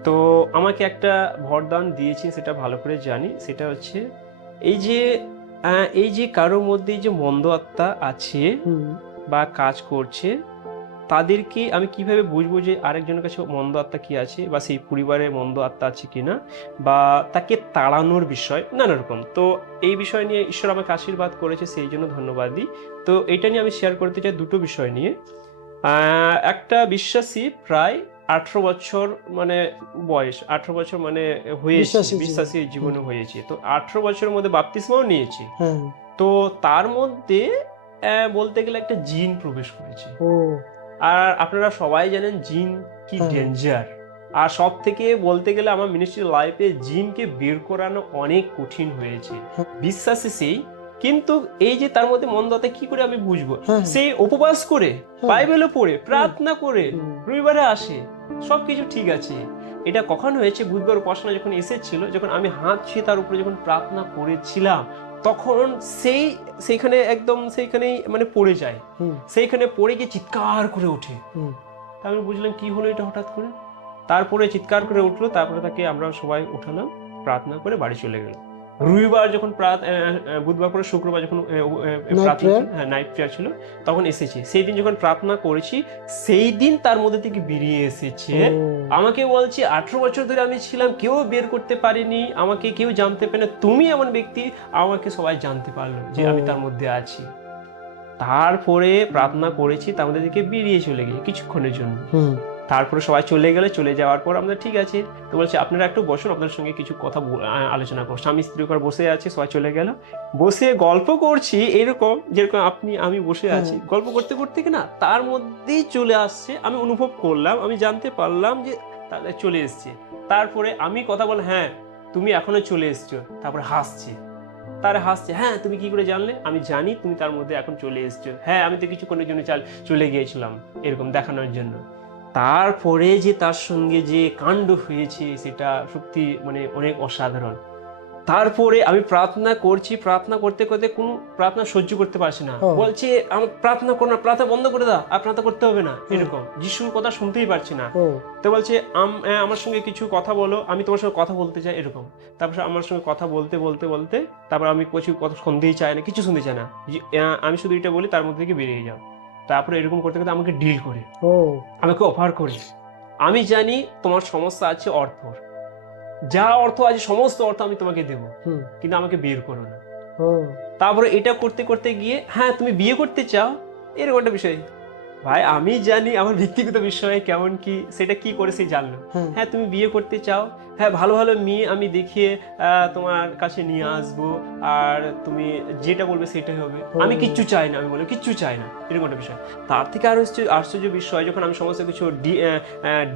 তো আমাকে একটা বরদান দিয়েছে, সেটা ভালো করে জানি। সেটা হচ্ছে এই যে কারোর মধ্যে যে মন্দ আত্মা আছে বা কাজ করছে, তাদেরকে আমি কিভাবে বুঝবো যে আরেকজনের কাছে মন্দ আত্মা কি আছে, বা সেই পরিবারে মন্দ আত্মা আছে কিনা, বা তাকে তাড়ানোর বিষয় নানা রকম। তো এই বিষয় নিয়ে ঈশ্বর আমাকে আশীর্বাদ করেছে, সেই জন্য ধন্যবাদ দিই। তো এটা নিয়ে আমি শেয়ার করতে চাই দুটো বিষয় নিয়ে। একটা বিশ্বাসী প্রায় 18 বছর মানে বয়স, 18 বছর মানে হয়েছে, বিশ্বাসী জীবনে হয়েছে। তো 18 বছরের মধ্যে বাপ্তিস্মাও নিয়েছি। তো তার মধ্যে বলতে গেলে একটা জিন প্রবেশ করেছে। আর আপনারা সবাই জানেন জিন কি ডেঞ্জার। আর সব থেকে বলতে গেলে আমার মিনিস্ট্রি লাইফে জিনকে বের করানো অনেক কঠিন হয়েছে। বিশ্বাসী সেই, কিন্তু এই যে তার মধ্যে মন্দ আত্মা কি করে আমি বুঝবো? সে উপবাস করে, বাইবেলও পড়ে, প্রার্থনা করে, রবিবারে আসে, সবকিছু ঠিক আছে। এটা কখন হয়েছে? বুধবার উপাসনা যখন এসেছিল, যখন আমি হাত ছুঁয়ে তার উপরে যখন প্রার্থনা করেছিলাম, তখন সেইখানেই মানে পড়ে যায়, সেইখানে পড়ে গিয়ে চিৎকার করে ওঠে। আমি বুঝলাম কি হলো এটা হঠাৎ করে। তারপরে চিৎকার করে উঠলো, তারপরে তাকে আমরা সবাই উঠালাম, প্রার্থনা করে বাড়ি চলে গেল। রবিবার যখন বুধবার পরে শুক্রবার যখন নাইট প্রেয়ার ছিল তখন এসেছে। সেই দিন যখন প্রার্থনা করেছি সেই দিন তার মধ্যে থেকে বেরিয়ে এসেছে। আমাকে বলছে 18 বছর ধরে আমি ছিলাম, কেউ বের করতে পারেনি, আমাকে কেউ জানতে পারে না, তুমি এমন ব্যক্তি, আমাকে সবাই জানতে পারলো যে আমি তার মধ্যে আছি। তারপরে প্রার্থনা করেছি, তার মধ্যে থেকে বেরিয়ে চলে গেছে কিছুক্ষণের জন্য। তারপরে সবাই চলে গেলে, চলে যাওয়ার পর আমরা ঠিক আছে, তো বলছে আপনারা একটু বসুন, আপনার সঙ্গে কিছু কথা আলোচনা করো। স্বামী স্ত্রী করে বসে আছে, সবাই চলে গেল, বসে গল্প করছি এরকম যেরকম আমি বসে আছি, গল্প করতে করতে কিনা তার মধ্যেই চলে আসছে। আমি অনুভব করলাম, আমি জানতে পারলাম যে তাদের চলে এসছে। তারপরে আমি কথা বল, হ্যাঁ তুমি এখনো চলে এসছো। তারপরে হাসছে, হ্যাঁ তুমি কি করে জানলে? আমি জানি তুমি তার মধ্যে এখন চলে এসছো। হ্যাঁ আমি তো কিছুক্ষণের জন্য চলে গিয়েছিলাম, এরকম দেখানোর জন্য। তারপরে যে তার সঙ্গে যে কাণ্ড হয়েছে সেটা সত্যি মানে অনেক অসাধারণ। তারপরে আমি প্রার্থনা করছি, প্রার্থনা করতে করতে কোন প্রার্থনা সহ্য করতে পারছি না, বলছে আমার প্রার্থনা করো না, প্রার্থনা বন্ধ করে দাও, আর প্রার্থনা করতে হবে না, এরকম যিশুর কথা শুনতেই পারছি না। তো বলছে আমার সঙ্গে কিছু কথা বলো, আমি তোমার সঙ্গে কথা বলতে চাই, এরকম। তারপর আমার সঙ্গে কথা বলতে বলতে বলতে তারপর আমি কিছু কথা শুনতেই চাই না, কিছু শুনতে চাই না, আমি শুধু এটা বলি তার মধ্যে থেকে বেরিয়ে যাও। তারপরে এরকম করতে করতে আমাকে ডিল করে, আমাকে অফার করে, আমি জানি তোমার সমস্যা আছে অর্থর, যা অর্থ আছে সমস্ত অর্থ আমি তোমাকে দেবো, কিন্তু আমাকে বের করো না। তারপরে এটা করতে করতে গিয়ে, হ্যাঁ তুমি বিয়ে করতে চাও, এরকম একটা বিষয়। ভাই আমি জানি আমার ব্যক্তিগত বিষয়ে কেমন কি, সেটা কি করে সে জানলো। হ্যাঁ তুমি বিয়ে করতে চাও, হ্যাঁ ভালো ভালো মেয়ে আমি দেখিয়ে তোমার কাছে নিয়ে আসবো, আর তুমি যেটা বলবে সেটাই হবে, আমি কিচ্ছু চাই না, আমি বললাম কিচ্ছু চাই না, এরকম একটা বিষয়। তার থেকে আরো আশ্চর্য বিষয়, যখন আমি সমস্ত কিছু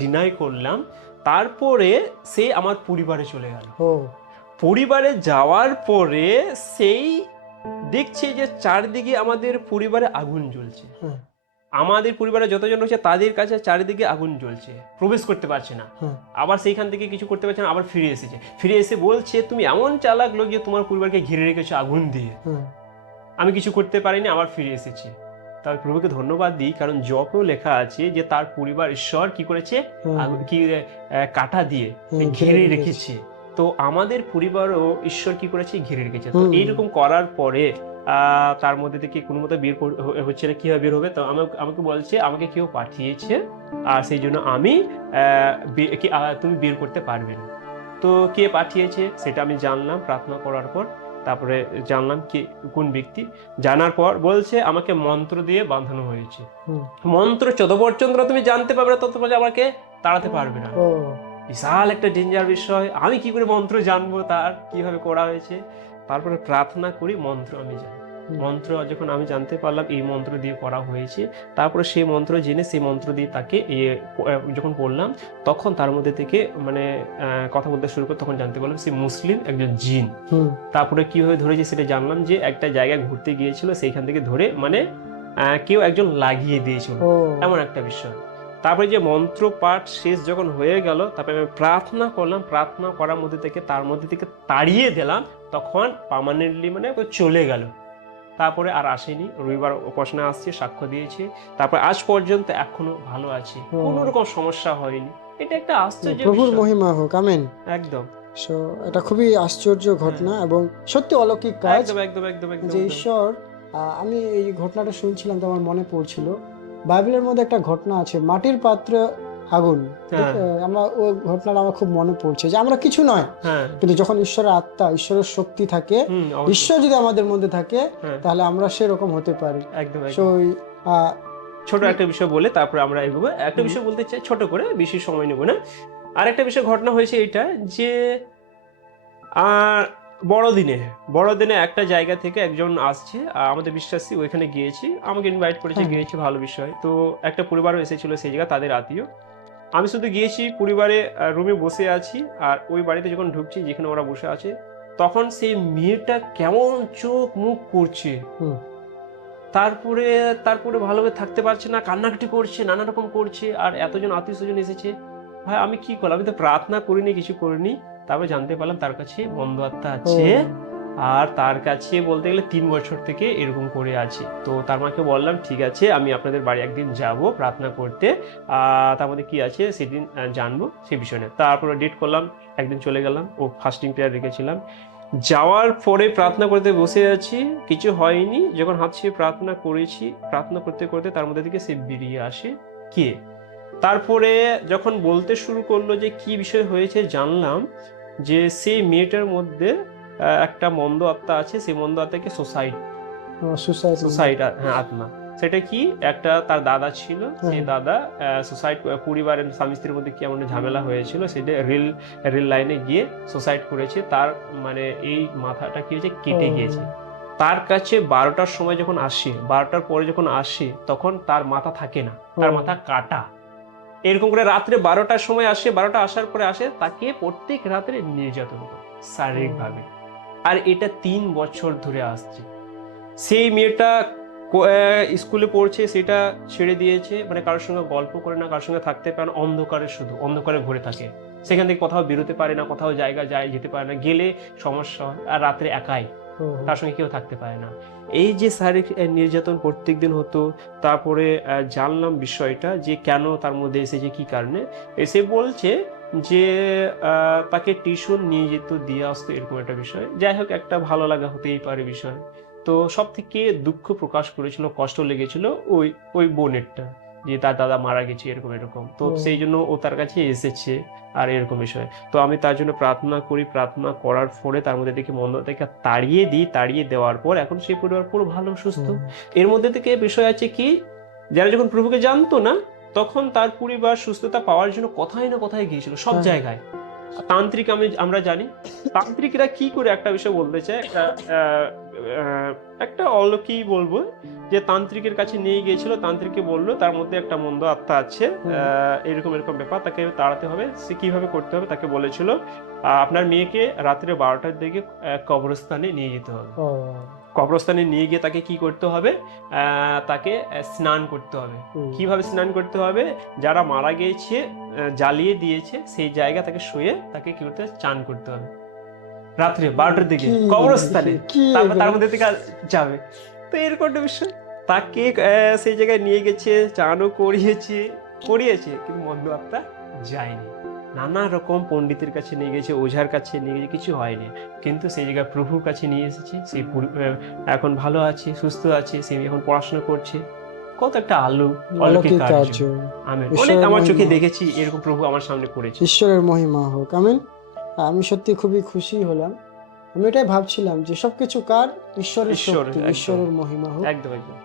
ডিনাই করলাম, তারপরে সে আমার পরিবারে চলে গেল। পরিবারে যাওয়ার পরে সেই দেখছে যে চারদিকে আমাদের পরিবারে আগুন জ্বলছে, আমাদের পরিবারে যতজন রয়েছে তাদের কাছে চারিদিকে আগুন জ্বলছে, প্রবেশ করতে পারছে না, আবার সেইখান থেকে কিছু করতে পারছে না, আবার ফিরে এসেছে, ফিরে এসে বলছে তুমি এমন চালাক লোক যে তোমার পরিবারকে ঘিরে রেখেছো আগুন দিয়ে, আমি কিছু করতে পারিনি, আবার ফিরে এসেছি। তার প্রভুকে ধন্যবাদ দিই, কারণ জপেও লেখা আছে যে তার পরিবার ঈশ্বর কি করেছে, কি কাঁটা দিয়ে ঘিরে রেখেছে। তো আমাদের পরিবারও ঈশ্বর কি করেছে, ঘিরে রেখেছে। তো এইরকম করার পরে তার মধ্যে থেকে কোনো মতো বের হচ্ছে না, কিভাবে বের হবে? তো আমাকে বলছে আমাকে কেউ পাঠিয়েছে, আর সেই জন্য আমি তুমি বের করতে পারবে না। তো কে পাঠিয়েছে সেটা আমি জানলাম প্রার্থনা করার পর, তারপরে জানলাম কি কোন ব্যক্তি। জানার পর বলছে আমাকে মন্ত্র দিয়ে বাঁধানো হয়েছে, মন্ত্র যত পর্যন্ত তুমি জানতে পারবে না তত পর্যন্ত আমাকে তাড়াতে পারবে না। বিশাল একটা ডেঞ্জার বিষয়, আমি কি করে মন্ত্র জানবো, তার কিভাবে করা হয়েছে? তারপরে প্রার্থনা করি, মন্ত্র আমি জানি, মন্ত্র যখন আমি জানতে পারলাম এই মন্ত্র দিয়ে করা হয়েছে, তারপরে সেই মন্ত্র জেনে সেই মন্ত্র দিয়ে তাকে যখন পড়লাম, তখন তার মধ্যে থেকে মানে কথা বলতে শুরু করে, তখন জানতে পারলাম সে মুসলিম একজন জিন। তারপরে কিভাবে ধরেছে সেটা জানলাম, যে একটা জায়গায় ঘুরতে গিয়েছিল, সেইখান থেকে ধরে মানে কেউ একজন লাগিয়ে দিয়েছিল, এমন একটা বিষয়। তারপরে যে মন্ত্র পাঠ শেষ যখন হয়ে গেল, তারপরে আমি প্রার্থনা করলাম, প্রার্থনা করার মধ্যে থেকে তার মধ্যে থেকে তাড়িয়ে দিলাম, তখন পার্মানেন্টলি মানে চলে গেল। তারপরে আর আসেনি, রবিবার উপাসনা আসছে, সাক্ষ্য দিয়েছে, তারপর আজ পর্যন্ত এখনো ভালো আছে, কোনো রকম সমস্যা হয়নি। এটা একটা আশ্চর্য, প্রভুর মহিমা হোক, আমেন। একদম। সো এটা খুবই আশ্চর্য ঘটনা এবং সত্যি অলৌকিক কাজ, একদম একদম একদম একদম যে ঈশ্বর। আমি এই ঘটনাটা শুনছিলাম তো আমার মনে পড়ছিল, বাইবেলের মধ্যে একটা ঘটনা আছে, মাটির পাত্রে আগুন। আমরা ওই ঘটনাটা আমার খুব মনে পড়ছে, যে আমরা কিছু নয়, কিন্তু যখন ঈশ্বরের আত্মা, ঈশ্বরের শক্তি থাকে, ঈশ্বর যদি আমাদের মধ্যে থাকে, তাহলে আমরা সেরকম হতে পারি। একদম। ছোট একটা বিষয় বলে তারপরে আমরা এগোবো। একটা বিষয় বলতে চাই, ছোট করে, বেশি সময় নেব না। আর একটা বিষয় ঘটনা হয়েছে এটা, যে বড়দিনে একটা জায়গা থেকে একজন আসছে, আমাদের বিশ্বাসী, ওইখানে গিয়েছি, আমাকে ইনভাইট করেছে, গিয়েছি, ভালো বিষয়। তো একটা পরিবারও এসেছিল সেই জায়গা, তাদের আত্মীয়। আমি শুধু গিয়েছি, পরিবারে রুমে বসে আছি, আর ওই বাড়িতে যখন ঢুকছি, যেখানে ওরা বসে আছে, তখন সেই মেয়েটা কেমন চোখ মুখ করছে, তারপরে ভালোভাবে থাকতে পারছে না, কান্নাকাটি করছে, নানা রকম করছে, আর এতজন আত্মীয় স্বজন এসেছে। ভাই আমি কি করলাম? আমি তো প্রার্থনা করিনি, কিছু করিনি। তারপরে জানতে পারলাম তার কাছে বন্ধ আত্মা আছে, আর তার কাছে বলতে গেলে 3 বছর থেকে এরকম করে আছে। তো তার মাকে বললাম ঠিক আছে, আমি আপনাদের বাড়ি একদিন যাব প্রার্থনা করতে, তার মধ্যে কি আছে সেদিন জানবো, সেই বিষয় নিয়ে। তারপরে ডেট করলাম, একদিন চলে গেলাম, ও ফাস্টিং প্রেয়ার রেখেছিলাম। যাওয়ার পরে প্রার্থনা করতে বসে আছি, কিছু হয়নি, যখন হাত ছুঁয়ে প্রার্থনা করেছি, প্রার্থনা করতে করতে তার মধ্যে থেকে সে বেরিয়ে আসে কে। তারপরে যখন বলতে শুরু করলো যে কি বিষয় হয়েছে, জানলাম যে সেই মেয়েটার মধ্যে একটা মন্দ আত্মা আছে, সেই মন্দ আত্মাকে সুসাইড, হ্যাঁ, আত্মা। সেটা কি, একটা তার দাদা ছিল, সেই দাদা সুসাইড, পরিবারের স্বামী স্ত্রীর মধ্যে কি এমন ঝামেলা হয়েছিল, সেটা রেল লাইনে গিয়ে সুসাইড করেছে। তার মানে এই মাথাটা কি হয়েছে, কেটে গিয়েছে। তার কাছে 12টার সময় যখন আসে, 12টার পরে যখন আসে, তখন তার মাথা থাকে না, তার মাথা কাটা। এরকম করে রাত্রে 12টার সময় আসে, 12টা আসার পরে আসে, তাকে প্রত্যেক রাত্রে নির্যাতন করে শারীরিকভাবে। আর এটা 3 বছর ধরে আসছে। সেই মেয়েটা স্কুলে পড়ছে, সেটা ছেড়ে দিয়েছে, মানে কারোর সঙ্গে গল্প করে না, কারোর সঙ্গে থাকতে পারে না, অন্ধকারে, শুধু অন্ধকারে ঘুরে থাকে। সেখান থেকে কোথাও বেরোতে পারে না, কোথাও যেতে পারে না, গেলে সমস্যা হয়। আর রাত্রে একাই, তার সঙ্গে কেউ থাকতে পারে না। এই যে শারীরিক নির্যাতন প্রত্যেকদিন হতো। তারপরে জানলাম বিষয়টা যে কেন তার মধ্যে এসেছে, কি কারণে এসে বলছে যে তাকে টিউশন নিয়ে যেত, দিয়ে আসতো, এরকম একটা বিষয়। যাই হোক, একটা ভালো লাগা হতেই পারে বিষয়। তো সব থেকে দুঃখ প্রকাশ করেছিল, কষ্ট লেগেছিল ওই বোনেরটা, যে তার দাদা মারা গেছে, এরকম এরকম। তো সেই জন্য ও তার কাছে এসেছে, আর এরকম বিষয়। তো আমি তার জন্য প্রার্থনা করি, প্রার্থনা করার পরে তার মধ্যে থেকে মন্দ থেকে তাড়িয়ে দিই, তাড়িয়ে দেওয়ার পর এখন সেই পরিবার পুরো ভালো, সুস্থ। এর মধ্যে থেকে বিষয় আছে কি, যারা যখন প্রভুকে জানতো না, তখন তার পরিবার সুস্থতা পাওয়ার জন্য কোথায় না কোথায় গিয়েছিল, সব জায়গায়। তান্ত্রিক আমরা জানি, তান্ত্রিকরা কি করে একটা বিষয় বলতে চায়, একটা অলৌকিক বলবো, যে তান্ত্রিকের কাছে নিয়ে গিয়েছিল, তান্ত্রিককে বললো তার মধ্যে একটা মন্দ আত্মা আছে, এরকম এরকম ব্যাপার, তাকে তাড়াতে হবে। সে কিভাবে করতে হবে, তাকে বলেছিল আপনার মেয়েকে রাত্রে 12টার দিকে কবরস্থানে নিয়ে যেতে হবে। কবরস্থানে নিয়ে গিয়ে তাকে কি করতে হবে, তাকে স্নান করতে হবে। কিভাবে স্নান করতে হবে, যারা মারা গিয়েছে, জ্বালিয়ে দিয়েছে, সেই জায়গা তাকে শুয়ে তাকে কি করতে হবে, চান করতে হবে রাত্রে 12টার দিকে কবরস্থানে। তারপর তার মধ্যে থেকে যাবে। তো এরকম একটা বিষয়, তাকে সেই জায়গায় নিয়ে গেছে, চানও করিয়েছে, কিন্তু মন্দ আত্মা যায়নি। নানা রকম পণ্ডিতের কাছে নিয়ে গেছে, ওঝার কাছে নিয়ে গেছে, কিছু হয়নি। কিন্তু সেই জায়গায় প্রভুর কাছে নিয়ে এসেছে, সেই এখন ভালো আছে, সুস্থ আছে, সে এখন পড়াশোনা করছে। কত একটা অলৌকিক কার্য। আমেন। অনেক আমার চোখে দেখেছি, এরকম প্রভু আমার সামনে করেছে। ঈশ্বরের মহিমা হোক। আমেন। আমি সত্যি খুবই খুশি হলাম। আমি এটাই ভাবছিলাম যে সবকিছু কার, ঈশ্বরের শক্তি, ঈশ্বরের মহিমা হোক। একদম একদম।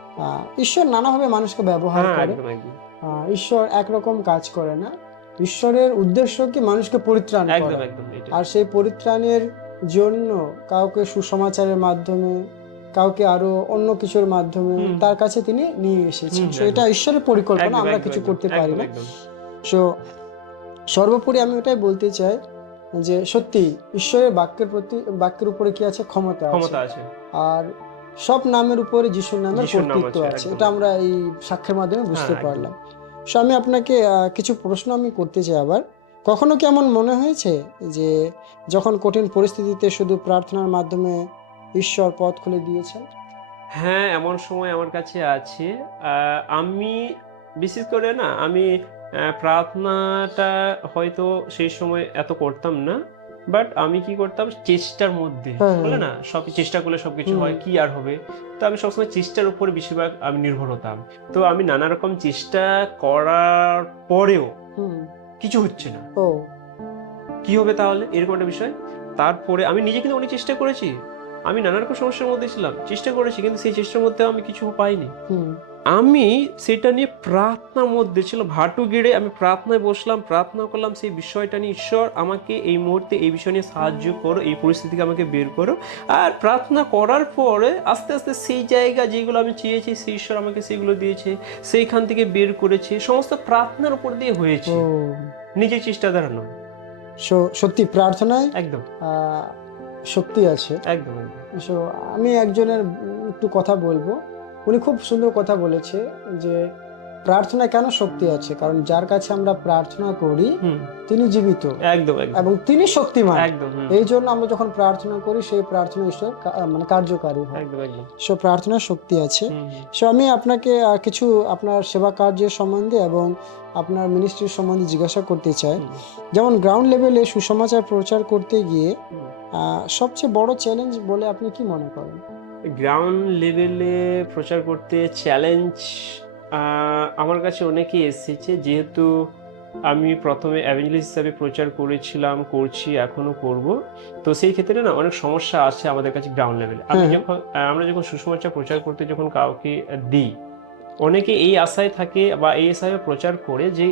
ঈশ্বর নানাভাবে মানুষকে ব্যবহার করে। ঈশ্বর একরকম কাজ করে না। ঈশ্বরের উদ্দেশ্য কি, মানুষকে পরিত্রাণ করা। আর সেই পরিত্রাণের জন্য কাউকে সুসমাচারের মাধ্যমে, কাউকে আরো অন্য কিছুর মাধ্যমে তার কাছে তিনি নিয়ে এসেছেন। এটা ঈশ্বরের পরিকল্পনা, আমরা কিছু করতে পারি না। সো সর্বোপরি আমি এটাই বলতে চাই যে সত্যি ঈশ্বরের বাক্যের উপরে কি আছে, ক্ষমতা আছে। আর সব নামের উপরে যিশুর নামের কর্তৃত্ব আছে। এটা আমরা এই সাক্ষ্যের মাধ্যমে বুঝতে পারলাম। সো আমি আপনাকে কিছু প্রশ্ন আমি করতে চাই আবার। কখনো কি এমন মনে হয়েছে যে যখন কঠিন পরিস্থিতিতে শুধু প্রার্থনার মাধ্যমে ঈশ্বর পথ খুলে দিয়েছেন? হ্যাঁ, এমন সময় আমার কাছে আছে। আমি বিশেষ করে না, আমি প্রার্থনাটা হয়তো সেই সময় এত করতাম না, বাট আমি কি করতাম, চেষ্টার মধ্যে, বলে না সব চেষ্টা করলে সবকিছু হয়, কি আর হবে। তো আমি সবসময় চেষ্টার উপরে বেশিরভাগ আমি নির্ভর হতাম। তো আমি নানা রকম চেষ্টা করার পরেও কিছু হচ্ছে না। কি হবে তাহলে, এরকম একটা বিষয়। তারপরে আমি নিজে কিন্তু অনেক চেষ্টা করেছি, আমি নানা রকম সমস্যার মধ্যে ছিলাম, চেষ্টা করেছি, কিন্তু সেই চেষ্টার মধ্যে আমি কিছু পাইনি। আমি সেটা নিয়ে প্রার্থনার মধ্যে ছিল, ভাটু গেড়ে আমি প্রার্থনায় বসলাম, প্রার্থনা করলাম সেই বিষয়টা নিয়ে, ঈশ্বর আমাকে এই মুহূর্তে এই বিষয় নিয়ে সাহায্য করো, এই পরিস্থিতিকে আমাকে বের করো। আর প্রার্থনা করার পরে আস্তে আস্তে সেই জায়গা যেগুলো আমি চেয়েছি, সেই ঈশ্বর আমাকে সেগুলো দিয়েছে, সেইখান থেকে বের করেছে। সমস্ত প্রার্থনার উপর দিয়ে হয়েছে, নিজের চেষ্টা দ্বারা নয়। সত্যি প্রার্থনায় একদম শক্তি আছে। একদম। আমি একজনের একটু কথা বলবো, উনি খুব সুন্দর কথা বলেছে যে প্রার্থনা কেন শক্তি আছে, কারণ যার কাছে আমরা প্রার্থনা করি হুম, তিনি জীবিত একদম একদম এবং তিনি শক্তিমান। একদম এই জন্য আমরা যখন প্রার্থনা করি সেই প্রার্থনা ঈশ্বর মানে কার্যকারী হয়। একদম একদম সো প্রার্থনার শক্তি আছে। হুম, সো আমি আপনাকে কিছু আপনার সেবা কার্যের সম্বন্ধে এবং আপনার মিনিস্ট্রির সম্বন্ধে জিজ্ঞাসা করতে চাই। হুম, যেমন গ্রাউন্ড লেভেলে সুসমাচার প্রচার করতে গিয়ে হুম। সবচেয়ে বড় চ্যালেঞ্জ বলে আপনি কি মনে করেন? গ্রাউন্ড লেভেলে প্রচার করতে চ্যালেঞ্জ আমার কাছে অনেকেই এসেছে, যেহেতু আমি প্রথমে অ্যাভেঞ্জেলিস্ট হিসাবে প্রচার করেছিলাম, করছি, এখনো করব। তো সেই ক্ষেত্রে না অনেক সমস্যা আসে আমাদের কাছে গ্রাউন্ড লেভেলে। আমরা যখন সুসমাচার প্রচার করতে যখন কাউকে দিই, অনেকে এই আশায় থাকে বা এই আশায় প্রচার করে যে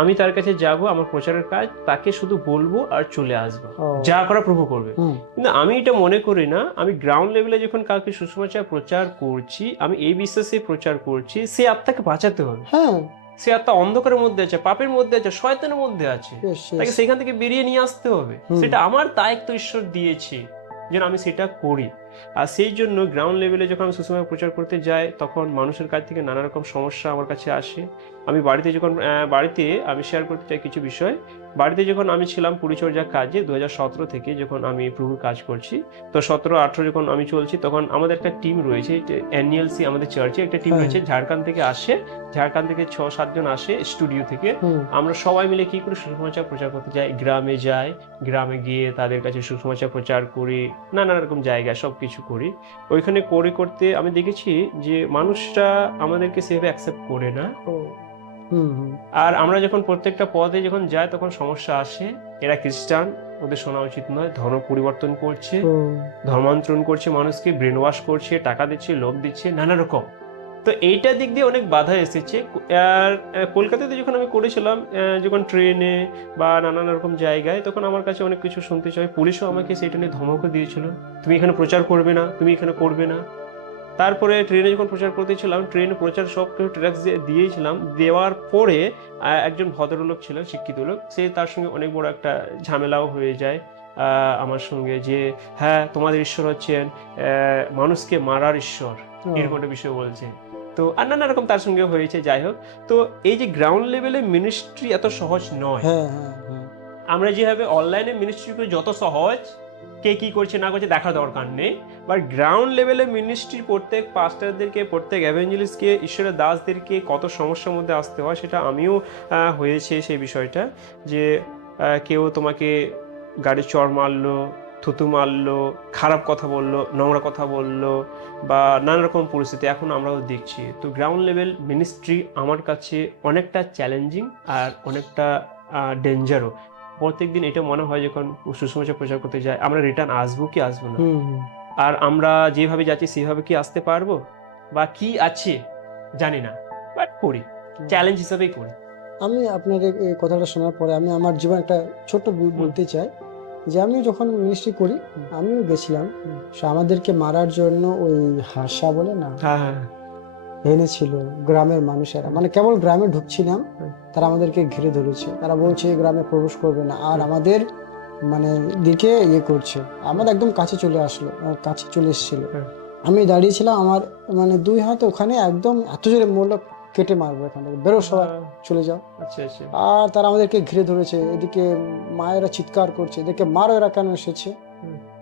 আমি তার কাছে যাব, আমার প্রচারের কাজ, তাকে শুধু বলবো আর চলে আসবো, ও, যা করা প্রভু করবে। হুম, কিন্তু আমি এটা মনে করি না। আমি গ্রাউন্ড লেভেলে যখন কাউকে সুসমাচার প্রচার করছি, আমি এই বিশ্বাসে প্রচার করছি সে আত্মাকে বাঁচাতে হবে। হ্যাঁ, সে আত্মা অন্ধকারের মধ্যে আছে, পাপের মধ্যে আছে, শয়তানের মধ্যে আছে, yes, yes, তাকে সেখান থেকে বেরিয়ে নিয়ে আসতে হবে। হুম। সেটা আমার দায়িত্ব ঈশ্বর দিয়েছে যেন আমি সেটা করি। আর সেই জন্য গ্রাউন্ড লেভেলে যখন আমি সুসমাচার প্রচার করতে যাই, তখন মানুষের কাছ থেকে নানা রকম সমস্যা আমার কাছে আসে। আমি বাড়িতে আমি শেয়ার করতে চাই কিছু বিষয়। বাড়িতে যখন আমি ছিলাম পরিচর্যার কাজে 2017 থেকে যখন আমি প্রভুর কাজ করছি, তো 17-18 যখন আমি চলছি, তখন আমাদের একটা টিম রয়েছে, এনএলসি আমাদের চার্চে একটা টিম হ্যাঁ। রয়েছে, ঝাড়খণ্ড থেকে আসে। ঝাড়খণ্ড থেকে 6-7 জন আসে স্টুডিও থেকে। হুম, আমরা সবাই মিলে কি করে সুসমাচার প্রচার করতে যাই, গ্রামে যাই, গ্রামে গিয়ে তাদের কাছে সুসমাচার প্রচার করি, নানা রকম জায়গায় সবকিছু করি। ওইখানে করতে আমি দেখেছি যে মানুষরা আমাদেরকে সেভাবে অ্যাকসেপ্ট করে না। ও, হুম, হুম, আর আমরা যখন প্রত্যেকটা পদে যখন যাই, তখন সমস্যা আসে। এরা খ্রিস্টান, ওদের শোনা উচিত নয়, ধর্ম পরিবর্তন করছে, ও, ধর্মান্তরণ করছে, মানুষকে ব্রেন ওয়াশ করছে, টাকা দিচ্ছে, লোভ দিচ্ছে, নানা রকম। তো এইটা দিক দিয়ে অনেক বাধা এসেছে। আর কলকাতাতে যখন আমি করেছিলাম, যখন ট্রেনে বা নানান রকম জায়গায়, তখন আমার কাছে অনেক কিছু শুনতে চাই। পুলিশও আমাকে সেটা নিয়ে ধমকও দিয়েছিল, তুমি এখানে প্রচার করবে না, তুমি এখানে করবে না। তারপরে ট্রেনে যখন প্রচার করতেছিলাম, ট্রেনে প্রচার সব কিছু ট্র্যাক্স দিয়েছিলাম, দেওয়ার পরে একজন ভদ্রলোক ছিলেন, শিক্ষিত লোক, সে তার সঙ্গে অনেক বড় একটা ঝামেলাও হয়ে যায় আমার সঙ্গে, যে হ্যাঁ তোমাদের ঈশ্বর হচ্ছেন মানুষকে মারার ঈশ্বর, ও, এরকম একটা বিষয় বলছে। তো আর নানা রকম তার সঙ্গে হয়েছে, যাই হোক। তো এই যে গ্রাউন্ড লেভেলে মিনিস্ট্রি এত সহজ নয়। হ্যাঁ, হ্যাঁ, হ্যাঁ, আমরা যেভাবে অনলাইনে মিনিস্ট্রি করি যত সহজ, কে কি করছে না করছে দেখার দরকার নেই, বাট গ্রাউন্ড লেভেলে মিনিস্ট্রি প্রত্যেক পাস্টারদেরকে, প্রত্যেক এভাঞ্জেলিস্টকে, ঈশ্বরের দাসদেরকে কত সমস্যার মধ্যে আসতে হয়, সেটা আমিও হয়েছে সেই বিষয়টা। যে কেউ তোমাকে গাড়ি চড় মারলো, থুতু মারলো, খারাপ কথা বললো, নোংরা কথা বললো, বা নানা রকম পরিস্থিতি এখন আমরাও দেখছি। তো গ্রাউন্ড লেভেল মিনিস্ট্রি আমার কাছে অনেকটা চ্যালেঞ্জিং আর অনেকটা ডেঞ্জারও। প্রত্যেকদিন এটা মনে হয় যখন সুসমাচার প্রচার করতে যাই, আমরা রিটার্ন আসবো কি আসবো না, হুম, হুম, আর আমরা যেভাবে যাচ্ছি সেভাবে কি আসতে পারবো, বা কি আছে জানি না, বাট করি, চ্যালেঞ্জ হিসাবেই করি। আমি আপনার এই কথাটা শোনার পরে আমি আমার জীবন একটা ছোট্ট বলতে চাই যে আমি যখন মিনিস্ট্রি করি আমিও গেছিলাম। সে আমাদেরকে মারার জন্য ওই হাসা বলে না, হ্যাঁ হ্যাঁ এনেছিল গ্রামের মানুষেরা, মানে কেবল গ্রামে ঢুকছিলাম, তারা আমাদেরকে ঘিরে ধরেছে, তারা বলছে এই গ্রামে প্রবেশ করবে না, আর আমাদের মানে দিকে করছে, আমাদের একদম কাছে চলে আসলো, কাছে চলে এসেছিল। আমি দাঁড়িয়েছিলাম, আমার মানে দুই হাত ওখানে, একদম এত জোরে মরলো, কেটে মারবো, এখান থেকে বেরো, সবাই চলে যাও। আচ্ছা আচ্ছা। আর তারা আমাদেরকে ঘিরে ধরেছে, এদিকে মায়েরা চিৎকার করছে, এদিকে মারো, এরা কেন এসেছে।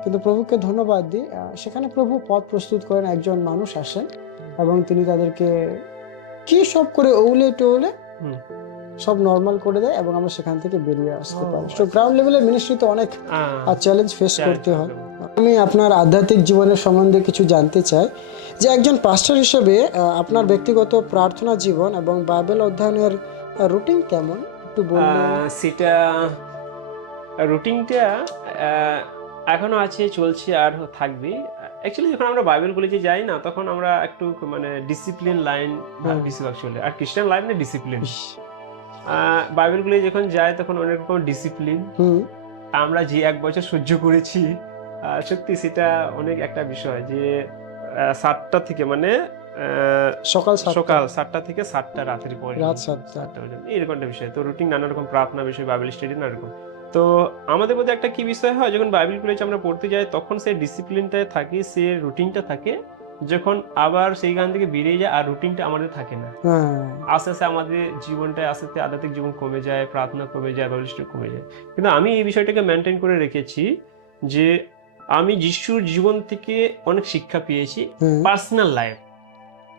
কিন্তু প্রভুকে ধন্যবাদ দিই, সেখানে প্রভু পথ প্রস্তুত করেন, একজন মানুষ আসেন এবং তিনি তাদেরকে কি সব করে ওলে টোলে সব নর্মাল করে দেয় এবং আমরা সেখান থেকে বেরিয়ে আসতে পারি। তো গ্রাউন্ড লেভেলে মিনিস্ট্রিতে অনেক চ্যালেঞ্জ ফেস করতে হয়। আমি আপনার আধ্যাত্মিক জীবনের সম্বন্ধে কিছু জানতে চাই, যে একজন পাস্টার হিসেবে আপনার ব্যক্তিগত প্রার্থনা জীবন এবং বাইবেল অধ্যয়নের রুটিন কেমন একটু বলুন। সেটা রুটিনটা এখনো আছে, চলছে, আর থাকবে। অ্যাকচুয়ালি যখন আমরা বাইবেল কলেজে যাই না, তখন আমরা একটু মানে ডিসিপ্লিন লাইন বেশিরভাগ চলে, আর খ্রিস্টান লাইফ না ডিসিপ্লিন। বাইবেল কলেজে যখন যাই তখন অনেক রকম ডিসিপ্লিন আমরা যে 1 বছর সহ্য করেছি, সত্যি সেটা অনেক একটা বিষয়। যে 7টা থেকে মানে সকাল 7টা থেকে 7টা রাতের পর রাত 7টা পর্যন্ত, এরকম একটা বিষয়। তো রুটিন নানা রকম, প্রার্থনা বিষয়, বাইবেল স্টাডি নানা রকম। তো আমাদের মধ্যে একটা কি বিষয় হয়, যখন বাইবেল কলেজে আমরা পড়তে যাই তখন সেই ডিসিপ্লিনটা থাকে, সে রুটিনটা থাকে, যখন আবার সেইখান থেকে বেরিয়ে যায় আর রুটিনটা আমাদের থাকে না, হ্যাঁ আস্তে আস্তে আমাদের জীবনটা আস্তে আস্তে আধ্যাত্মিক জীবন কমে যায়, প্রার্থনা কমে যায়, বাইবেল স্টাডি কমে যায়। কিন্তু আমি এই বিষয়টাকে মেনটেন করে রেখেছি যে আমি যিশুর জীবন থেকে অনেক শিক্ষা পেয়েছি। হুম, পার্সোনাল লাইফ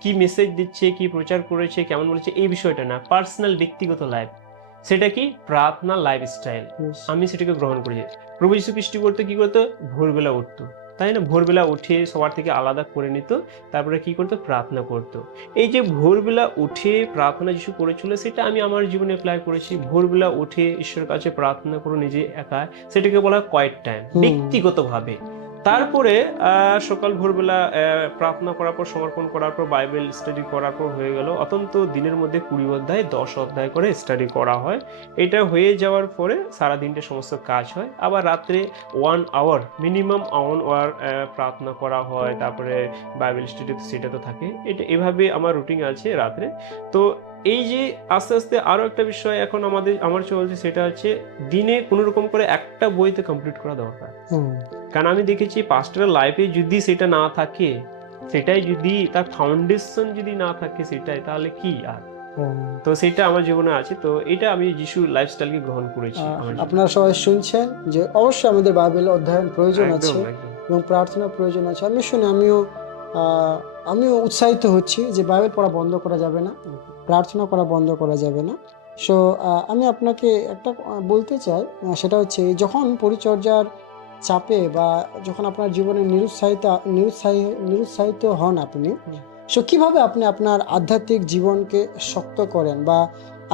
কি মেসেজ দিচ্ছে, কি প্রচার করেছে, কেমন বলেছে, এই বিষয়টা না, পার্সোনাল ব্যক্তিগত লাইফ, সেটা কি প্রার্থনা লাইফস্টাইল, yes, আমি সেটাকে গ্রহণ করেছি। প্রভু যীশু খ্রিস্ট করতে কি করতো, ভোরবেলা উঠতো, তাই না, ভোরবেলা উঠে সবার থেকে আলাদা করে নিত, তারপরে কি করতো, প্রার্থনা করতো। এই যে ভোরবেলা উঠে প্রার্থনা যিশু করেছিল, সেটা আমি আমার জীবনে অ্যাপ্লাই করেছি। ভোরবেলা উঠে ঈশ্বরের কাছে প্রার্থনা করো নিজে একা, সেটাকে বলা হয় কোয়াইট টাইম, হুম। ব্যক্তিগতভাবে। তারপরে সকাল ভোরবেলা প্রার্থনা করার পর, সমর্পণ করার পর, বাইবেল স্টাডি করার পর হয়ে গেল অত্যন্ত দিনের মধ্যে 20 অধ্যায় 10 অধ্যায় করে স্টাডি করা হয়। এটা হয়ে যাওয়ার পরে সারা দিনটা সমস্ত কাজ হয়। আবার রাত্রে 1 আওয়ার, মিনিমাম 1 আওয়ার প্রার্থনা করা হয়, তারপরে বাইবেল স্টাডি তো সেটা তো থাকে। এটা এভাবে আমার রুটিন আছে রাত্রে। তো এই যে আস্তে আস্তে আরো একটা বিষয় এখন আমার চলছে, সেটা হচ্ছে দিনে কোনো রকম করে একটা বইতে কমপ্লিট করা দরকার। হুম, কারণ আমি দেখেছি পাস্টরাল লাইফে যদি সেটা না থাকে, সেটাই যদি তার ফাউন্ডেশন যদি না থাকে সেটাই, তাহলে কি আর। হুম। তো সেটা আমার জীবনে আছে। তো এটা আমি যিশুর লাইফস্টাইলকে গ্রহণ করেছি আমার জীবনে। আপনারা সবাই শুনছেন যে অবশ্যই আমাদের বাইবেল অধ্যয়ন প্রয়োজন একদম আছে একদম এবং প্রার্থনার প্রয়োজন আছে। আমি শুনে আমিও উৎসাহিত হচ্ছি যে বাইবেল পড়া বন্ধ করা যাবে না, প্রার্থনা করা বন্ধ করা যাবে না। সো আমি আপনাকে একটা বলতে চাই, সেটা হচ্ছে যখন পরিচর্যার চাপে বা যখন আপনার জীবনে নিরুৎসাহিত হন আপনি, সো কিভাবে আপনি আপনার আধ্যাত্মিক জীবনকে শক্ত করেন বা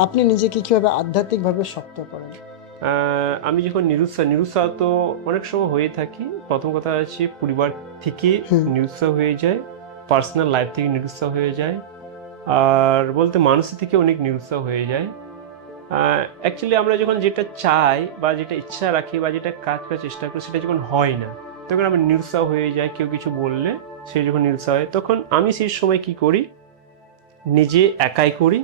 আপনি নিজেকে কিভাবে আধ্যাত্মিকভাবে শক্ত করেন? আমি যখন নিরুৎসাহ তো অনেক সময় হয়ে থাকি। প্রথম কথা হচ্ছে পরিবার থেকে হুম, নিরুৎসাহ হয়ে যায়, পার্সোনাল লাইফ থেকে নিরুৎসাহ হয়ে যায়, আর বলতে মানুষের থেকে অনেক নিরুৎসাহ হয়ে যায়। অ্যাকচুয়ালি আমরা যখন যেটা চাই বা যেটা ইচ্ছা রাখি বা যেটা কাজ করার চেষ্টা করি, সেটা যখন হয় না, তখন আমরা নিরুৎসাহ হয়ে যাই। কেউ কিছু বললে সে যখন নিরুৎসাহ হয়, তখন আমি সেই সময় কি করি, নিজে একাই করি,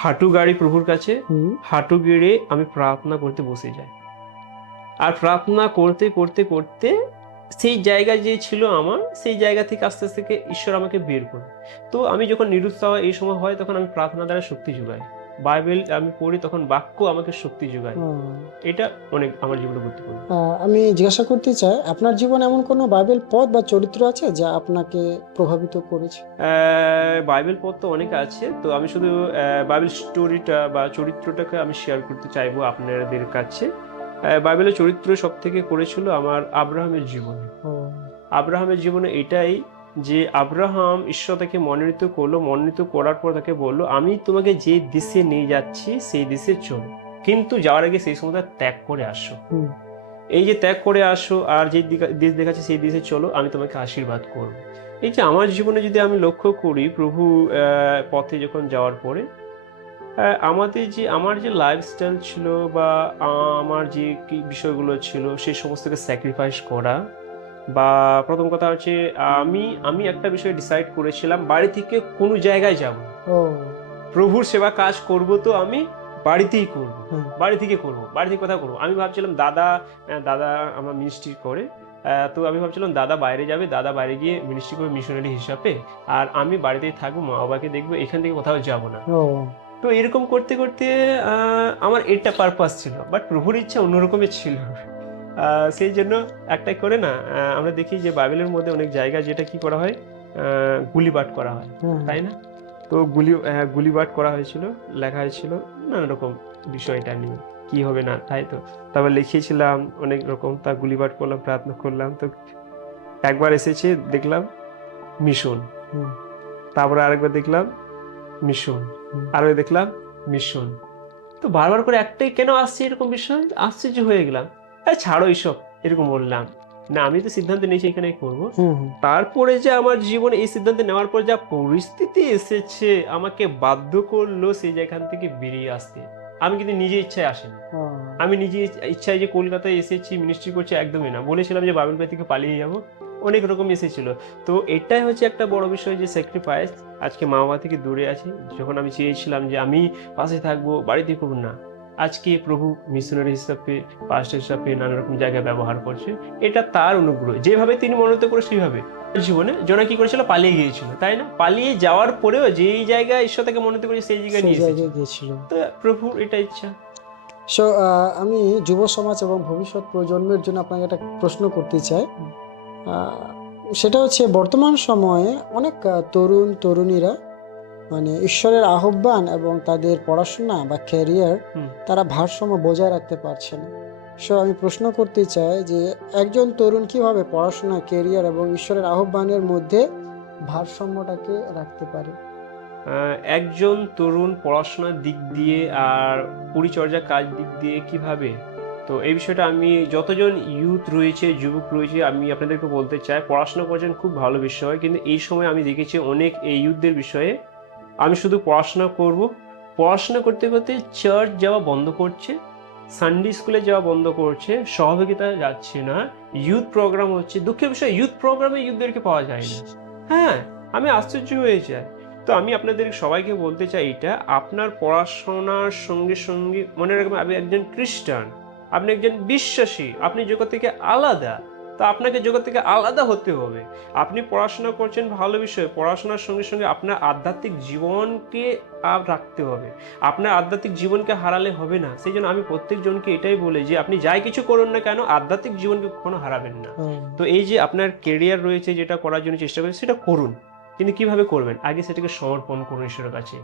হাঁটু গাড়ি প্রভুর কাছে, হুম, হাঁটু গেড়ে আমি প্রার্থনা করতে বসে যাই। আর প্রার্থনা করতে করতে করতে সেই জায়গা যে ছিল আমার, সেই জায়গা থেকে আস্তে আস্তে ঈশ্বর আমাকে বের করে। তো আমি যখন নিরুৎসাহ এই সময় হয়, তখন আমি প্রার্থনা দ্বারা শক্তি যোগাই, বাইবেল আমি পড়ি, তখন বাক্য আমাকে শক্তি যোগায়। হুম। এটা অনেক আমার জীবনে গুরুত্বপূর্ণ। আমি জিজ্ঞাসা করতে চাই, আপনার জীবনে এমন কোনো বাইবেল পদ বা চরিত্র আছে যা আপনাকে প্রভাবিত করেছে? বাইবেল পড় তো অনেক আছে, তো আমি শুধু বাইবেল স্টোরিটা বা চরিত্রটাকে আমি শেয়ার করতে চাইবো আপনাদের কাছে। বাইবেলের চরিত্র সব থেকে করেছিল আমার আব্রাহামের জীবনে। ও, আব্রাহামের জীবনে এটাই, যে আব্রাহাম ঈশ্বর তাকে মনোনীত করলো, মনোনীত করার পর তাকে বললো, আমি তোমাকে যে দেশে নিয়ে যাচ্ছি সেই দেশে চলো, কিন্তু যাওয়ার আগে সেই সময় ত্যাগ করে আসো। হুম, এই যে ত্যাগ করে আসো আর যে দেশ দেখাচ্ছে সেই দেশে চলো, আমি তোমাকে আশীর্বাদ করব। এই যে আমার জীবনে যদি আমি লক্ষ্য করি, প্রভু পথে যখন যাওয়ার পরে আমার যে লাইফস্টাইল ছিল বা আমার যে কি বিষয়গুলো ছিল, সেই সমস্তকে স্যাক্রিফাইস করা, বা প্রথম কথা হচ্ছে আমি আমি একটা বিষয় ডিসাইড করেছিলাম, বাড়ি থেকে কোনো জায়গায় যাব না। ও, প্রভুর সেবা কাজ করব তো আমি বাড়িতেই করব, হুম, বাড়ি থেকে করব, বাড়ি থেকে কোথাও করবো। আমি ভাবছিলাম দাদা আমার মিনিস্ট্রি করে, তো আমি ভাবছিলাম দাদা বাইরে যাবে, দাদা বাইরে গিয়ে মিনিস্ট্রি করবে মিশনারি হিসাবে, আর আমি বাড়িতেই থাকবো, মা বাবাকে দেখবো, এখান থেকে কোথাও যাব না। ও, তো এরকম করতে করতে আমার এটা পারপাস ছিল, বাট প্রভুর ইচ্ছা অন্যরকমের ছিল। সেই জন্য একটাই করে না, আমরা দেখি যে বাইবেলের মধ্যে অনেক জায়গা যেটা কি করা হয়, গুলিবাট করা হয়, হুম, তাই না? তো গুলিবাট করা হয়েছিল, লেখা হয়েছিল নানা রকম বিষয়টা নিয়ে, কি হবে না, তাই তো। তারপর লিখিয়েছিলাম অনেক রকম, তা গুলিবাট করলাম, প্রার্থনা করলাম। তো একবার এসেছে দেখলাম মিশন, হুম, তারপরে আরেকবার দেখলাম মিশন, হুম, আরও দেখলাম মিশন। তো বারবার করে একটাই কেন আসছে এরকম বিষয়, আশ্চর্য হয়ে গেলাম। ছাড়ো এইসব, এরকম বললাম না, আমি তো সিদ্ধান্ত নিয়েছি এখানেই করবো। হুম, হুম, তারপরে যে আমার জীবনে এই সিদ্ধান্ত নেওয়ার পর যা পরিস্থিতি এসেছে, আমাকে বাধ্য করলো সেই জায়গান থেকে বেরিয়ে আসতে। আমি কিন্তু নিজে ইচ্ছায় আসিনি, ও, আমি নিজে ইচ্ছায় যে কলকাতায় এসেছি মিনিস্ট্রি করছি, একদমই না। বলেছিলাম যে বাবুল ভাই থেকে পালিয়ে যাবো, অনেক রকম এসেছিল। তো এটাই হচ্ছে একটা বড় বিষয়, যে স্যাক্রিফাইস। আজকে মা বাবা থেকে দূরে আছি, যখন আমি চেয়েছিলাম যে আমি পাশে থাকবো, বাড়িতে করবো না, আজকে প্রভু মিশনারি হিসাবে, পাস্টার হিসাবে নানা রকম জায়গায় ব্যবহার করছে। এটা তার অনুগ্রহ, যেভাবে তিনি মনোনীত করে সেইভাবে। জীবনে জোনা কি করেছিল, পালিয়ে গিয়েছিল, তাই না? পালিয়ে যাওয়ার পরেও যেই জায়গায় ঈশ্বর তাকে মনোনীত করেছে সেই জায়গায় নিয়ে এসেছে। গিয়েছিল। তো প্রভুর এটা ইচ্ছা। সো আমি যুব সমাজ এবং ভবিষ্যৎ প্রজন্মের জন্য আপনাকে একটা প্রশ্ন করতে চাই। সেটা হচ্ছে বর্তমান সময়ে অনেক তরুণ তরুণীরা মানে ঈশ্বরের আহ্বান এবং তাদের পড়াশোনা বা ক্যারিয়ার তারা ভারসাম্য বজায় রাখতে পারছে না। সো আমি প্রশ্ন করতে চাই যে একজন তরুণ কিভাবে পড়াশোনা, ক্যারিয়ার এবং ঈশ্বরের আহ্বানের মধ্যে ভারসাম্যটাকে রাখতে পারে? একজন তরুণ পড়াশোনার দিক দিয়ে আর পরিচর্যা কাজ দিক দিয়ে কিভাবে, তো এই বিষয়টা আমি যতজন ইউথ রয়েছে, যুবক রয়েছে, আমি আপনাদেরকে বলতে চাই পড়াশোনা করছেন খুব ভালো বিষয়, কিন্তু এই সময় আমি দেখেছি অনেক এই ইউথদের বিষয়ে আমি শুধু পড়াশোনা করব, পড়াশোনা করতে করতে চার্চ যাওয়া বন্ধ করছে, সানডে স্কুলে যাওয়া বন্ধ করছে, সহভাগিতা যাচ্ছে না, ইউথ প্রোগ্রাম হচ্ছে, দুঃখের বিষয় ইউথ প্রোগ্রামে ইউথদেরকে পাওয়া যায় না। হ্যাঁ, আমি আশ্চর্য হয়ে যাই। তো আমি আপনাদের সবাইকে বলতে চাই এটা, আপনার পড়াশোনার সঙ্গে সঙ্গে মনে রাখবেন আপনি একজন খ্রিস্টান, আপনি একজন বিশ্বাসী, আপনি জগৎ থেকে আলাদা, তো আপনাকে জগৎ থেকে আলাদা হতে হবে। আপনি পড়াশোনা করছেন ভালো বিষয়, পড়াশোনার সঙ্গে সঙ্গে আপনার আধ্যাত্মিক জীবনকে রাখতে হবে। আপনার আধ্যাত্মিক জীবনকে হারালে হবে না। সেই জন্য আমি প্রত্যেকজনকে এটাই বলি যে আপনি যাই কিছু করুন না কেন আধ্যাত্মিক জীবনকে কখনো হারাবেন না। তো এই যে আপনার কেরিয়ার রয়েছে যেটা করার জন্য চেষ্টা করছেন সেটা করুন, কিন্তু কিভাবে করবেন, আগে সেটাকে সমর্পণ করুন ঈশ্বরের কাছে,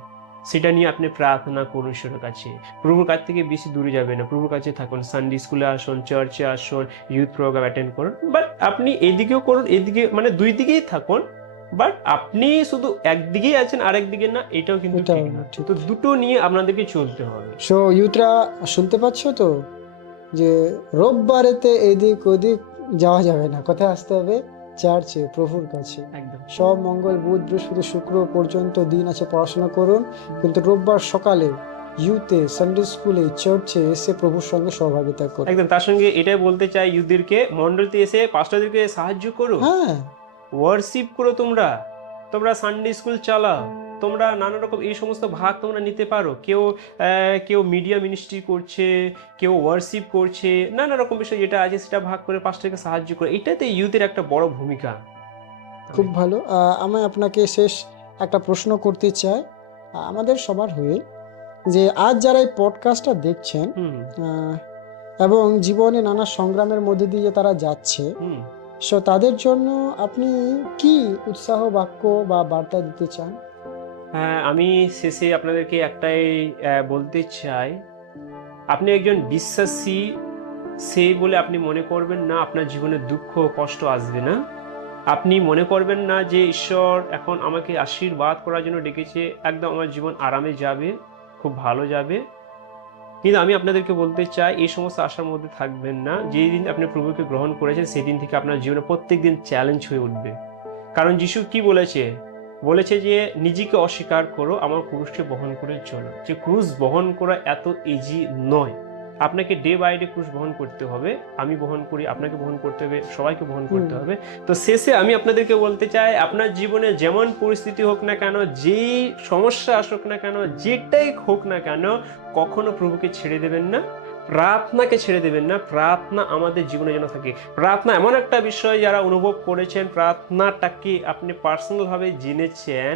সেটা নিয়ে আপনি প্রার্থনা করুন ঈশ্বরের কাছে। প্রভুর কাছ থেকে বেশি দূরে যাবেন না, প্রভুর কাছে থাকুন, সানডে স্কুলে আসুন, চার্চে আসুন, ইউথ প্রোগ্রাম অ্যাটেন্ড করুন, বাট আপনি এদিকেও করুন, এদিকে মানে দুই দিকেই থাকুন, বাট আপনি শুধু একদিকেই আছেন আরেক দিকে না, এটাও কিন্তু ঠিক না। তো দুটো নিয়ে আপনাদেরকে চলতে হবে। সো ইউথরা শুনতে পাচ্ছ তো যে রোববারেতে এদিক ওদিক যাওয়া যাবে না, কোথায় আসতে হবে? চার্চে, প্রভুর কাছে। একদম সব মঙ্গল, বুধ, বৃহস্পতি, শুক্র পর্যন্ত দিন আছে, পড়াশোনা করুন, কিন্তু রোববার সকালে ইউথে, সানডে স্কুলে, চার্চে এসে প্রভুর সঙ্গে সহভাগিতা করুন। একদম। তার সঙ্গে এটাই বলতে চাই ইউথদেরকে, মন্ডলতে এসে পাস্টরদেরকে সাহায্য করো, হ্যাঁ, ওয়ার্শিপ করো, তোমরা তোমরা সানডে স্কুল চালাও, তোমরা নানা রকম এই সমস্ত ভাগ তোমরা নিতে পারো। কেউ মিডিয়া মিনিস্ট্রি করছে, কেউ ওয়ার্শিপ করছে, নানা রকম বিষয় যেটা আছে সেটা ভাগ করে পাস্টরকে সাহায্য করে, এটাতে ইউথের একটা বড় ভূমিকা। খুব ভালো। আমি আপনাকে শেষ একটা প্রশ্ন করতে চাই আমাদের সবার হয়ে, যে আজ যারা এই পডকাস্টটা দেখছেন এবং জীবনে নানা সংগ্রামের মধ্যে দিয়ে তারা যাচ্ছে, সো তাদের জন্য আপনি কি উৎসাহ বাক্য বা বার্তা দিতে চান? হ্যাঁ, আমি শেষে আপনাদেরকে একটাই বলতে চাই, আপনি একজন বিশ্বাসী সেই বলে আপনি মনে করবেন না আপনার জীবনে দুঃখ কষ্ট আসবে না। আপনি মনে করবেন না যে ঈশ্বর এখন আমাকে আশীর্বাদ করার জন্য ডেকেছে, একদম আমার জীবন আরামে যাবে, খুব ভালো যাবে। কিন্তু আমি আপনাদেরকে বলতে চাই এই সমস্ত আশার মধ্যে থাকবেন না। যেই দিন আপনি প্রভুকে গ্রহণ করেছেন সেদিন থেকে আপনার জীবনে প্রত্যেক দিন চ্যালেঞ্জ হয়ে উঠবে। কারণ যিশু কি বলেছে যে নিজেকে অস্বীকার করো, আমার ক্রুশকে বহন করে চলো। যে ক্রুশ বহন করা এত ইজি নয়, আপনাকে ডে বাই ডে ক্রুশ বহন করতে হবে। আমি বহন করি, আপনাকে বহন করতে হবে, সবাইকে বহন করতে হবে। তো শেষে আমি আপনাদেরকে বলতে চাই, আপনার জীবনে যেমন পরিস্থিতি হোক না কেন, যেই সমস্যা আসুক না কেন, যেটাই হোক না কেন, কখনো প্রভুকে ছেড়ে দেবেন না, প্রার্থনাকে ছেড়ে দেবেন না। প্রার্থনা আমাদের জীবনে যেন থাকে। প্রার্থনা এমন একটা বিষয় যারা অনুভব করেছেন, প্রার্থনাটাকে আপনি পার্সোনালভাবে জেনেছেন,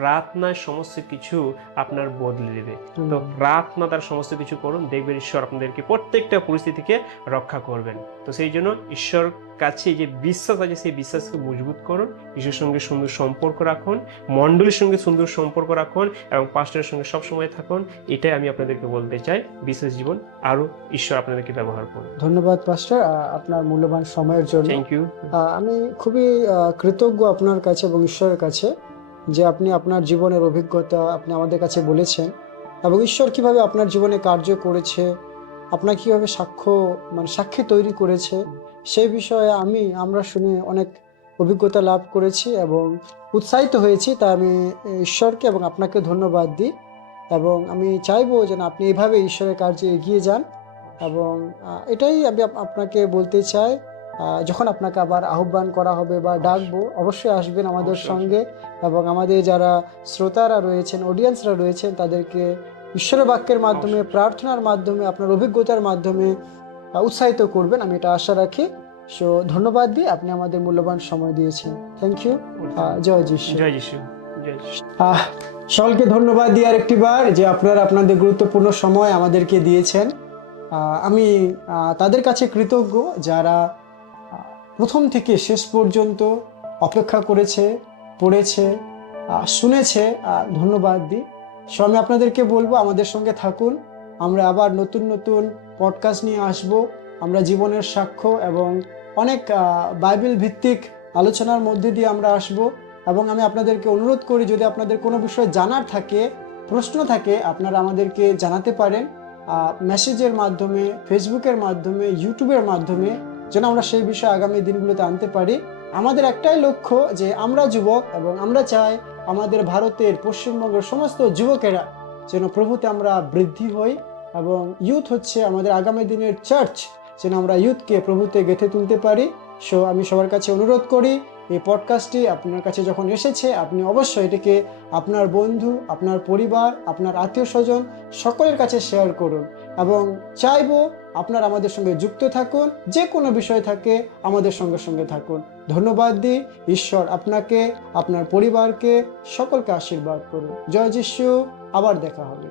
প্রার্থনায় সমস্ত কিছু আপনার বদলে দেবে। তো প্রার্থনা তার সমস্ত কিছু করুন, দেখবেন ঈশ্বর আপনাদেরকে প্রত্যেকটা পরিস্থিতিকে রক্ষা করবেন। তো সেই জন্য ঈশ্বর কাছে যে বিশ্বাস আছে সেই বিশ্বাসকে মজবুত করুন, ঈশ্বরের সঙ্গে সুন্দর সম্পর্ক রাখুন, মণ্ডলীর সঙ্গে সুন্দর সম্পর্ক রাখুন এবং পাস্টরের সঙ্গে সবসময় থাকুন। এটাই আমি আপনাদেরকে বলতে চাই। বিশেষ জীবন আরও ঈশ্বর আপনাদেরকে ব্যবহার করুন। ধন্যবাদ পাস্টর আপনার মূল্যবান সময়ের জন্য। Thank you. আমি খুবই কৃতজ্ঞ আপনার কাছে এবং ঈশ্বরের কাছে যে আপনি আপনার জীবনের অভিজ্ঞতা আপনি আমাদের কাছে বলেছেন এবং ঈশ্বর কিভাবে আপনার জীবনে কার্য করেছে, আপনার কিভাবে সাক্ষী তৈরি করেছে, সেই বিষয়ে আমরা শুনে অনেক অভিজ্ঞতা লাভ করেছি এবং উৎসাহিত হয়েছি। তা আমি ঈশ্বরকে এবং আপনাকে ধন্যবাদ দিই এবং আমি চাইবো যেন আপনি এইভাবে ঈশ্বরের কার্যে এগিয়ে যান। এবং এটাই আমি আপনাকে বলতে চাই, যখন আপনাকে আবার আহ্বান করা হবে বা ডাকবো, অবশ্যই আসবেন আমাদের সঙ্গে এবং আমাদের যারা শ্রোতারা রয়েছেন, অডিয়েন্সরা রয়েছেন, তাদেরকে ঈশ্বরের বাক্যের মাধ্যমে, প্রার্থনার মাধ্যমে, আপনার অভিজ্ঞতার মাধ্যমে উৎসাহিত করবেন, আমি এটা আশা রাখি। সো ধন্যবাদ দিই, আপনি আমাদের মূল্যবান সময় দিয়েছেন। Thank you. জয় যিশু। জয় যিশু। জয় যিশু। সকলকে ধন্যবাদ দিই আরেকটি বার যে আপনারা আপনাদের গুরুত্বপূর্ণ সময় আমাদেরকে দিয়েছেন। আমি তাদের কাছে কৃতজ্ঞ যারা প্রথম থেকে শেষ পর্যন্ত অপেক্ষা করেছে, পড়েছে, শুনেছে। ধন্যবাদ দিই। সো আমি আপনাদেরকে বলবো আমাদের সঙ্গে থাকুন, আমরা আবার নতুন নতুন পডকাস্ট নিয়ে আসব। আমরা জীবনের সাক্ষ্য এবং অনেক বাইবেল ভিত্তিক আলোচনার মধ্যে দিয়ে আমরা আসব। এবং আমি আপনাদেরকে অনুরোধ করি, যদি আপনাদের কোনো বিষয় জানার থাকে, প্রশ্ন থাকে, আপনারা আমাদেরকে জানাতে পারেন মেসেজের মাধ্যমে, ফেসবুকের মাধ্যমে, ইউটিউবের মাধ্যমে, যেন আমরা সেই বিষয়ে আগামী দিনগুলোতে আনতে পারি। আমাদের একটাই লক্ষ্য যে আমরা যুবক এবং আমরা চাই আমাদের ভারতের পশ্চিমবঙ্গের সমস্ত যুবকেরা যেন প্রভুতে আমরা বৃদ্ধি হই, এবং ইউথ হচ্ছে আমাদের আগামী দিনের চার্চ, যেন আমরা ইউথকে প্রভুতে গেঁথে তুলতে পারি। সো আমি সবার কাছে অনুরোধ করি, এই পডকাস্টটি আপনার কাছে যখন এসেছে, আপনি অবশ্যই এটিকে আপনার বন্ধু, আপনার পরিবার, আপনার আত্মীয় স্বজন সকলের কাছে শেয়ার করুন। এবং চাইবো আপনারা আমাদের সঙ্গে যুক্ত থাকুন, যে কোনো বিষয় থাকে আমাদের সঙ্গে থাকুন। ধন্যবাদ দিই। ঈশ্বর আপনাকে, আপনার পরিবারকে, সকলকে আশীর্বাদ করুন। জয় যিশু। আবার দেখা হবে।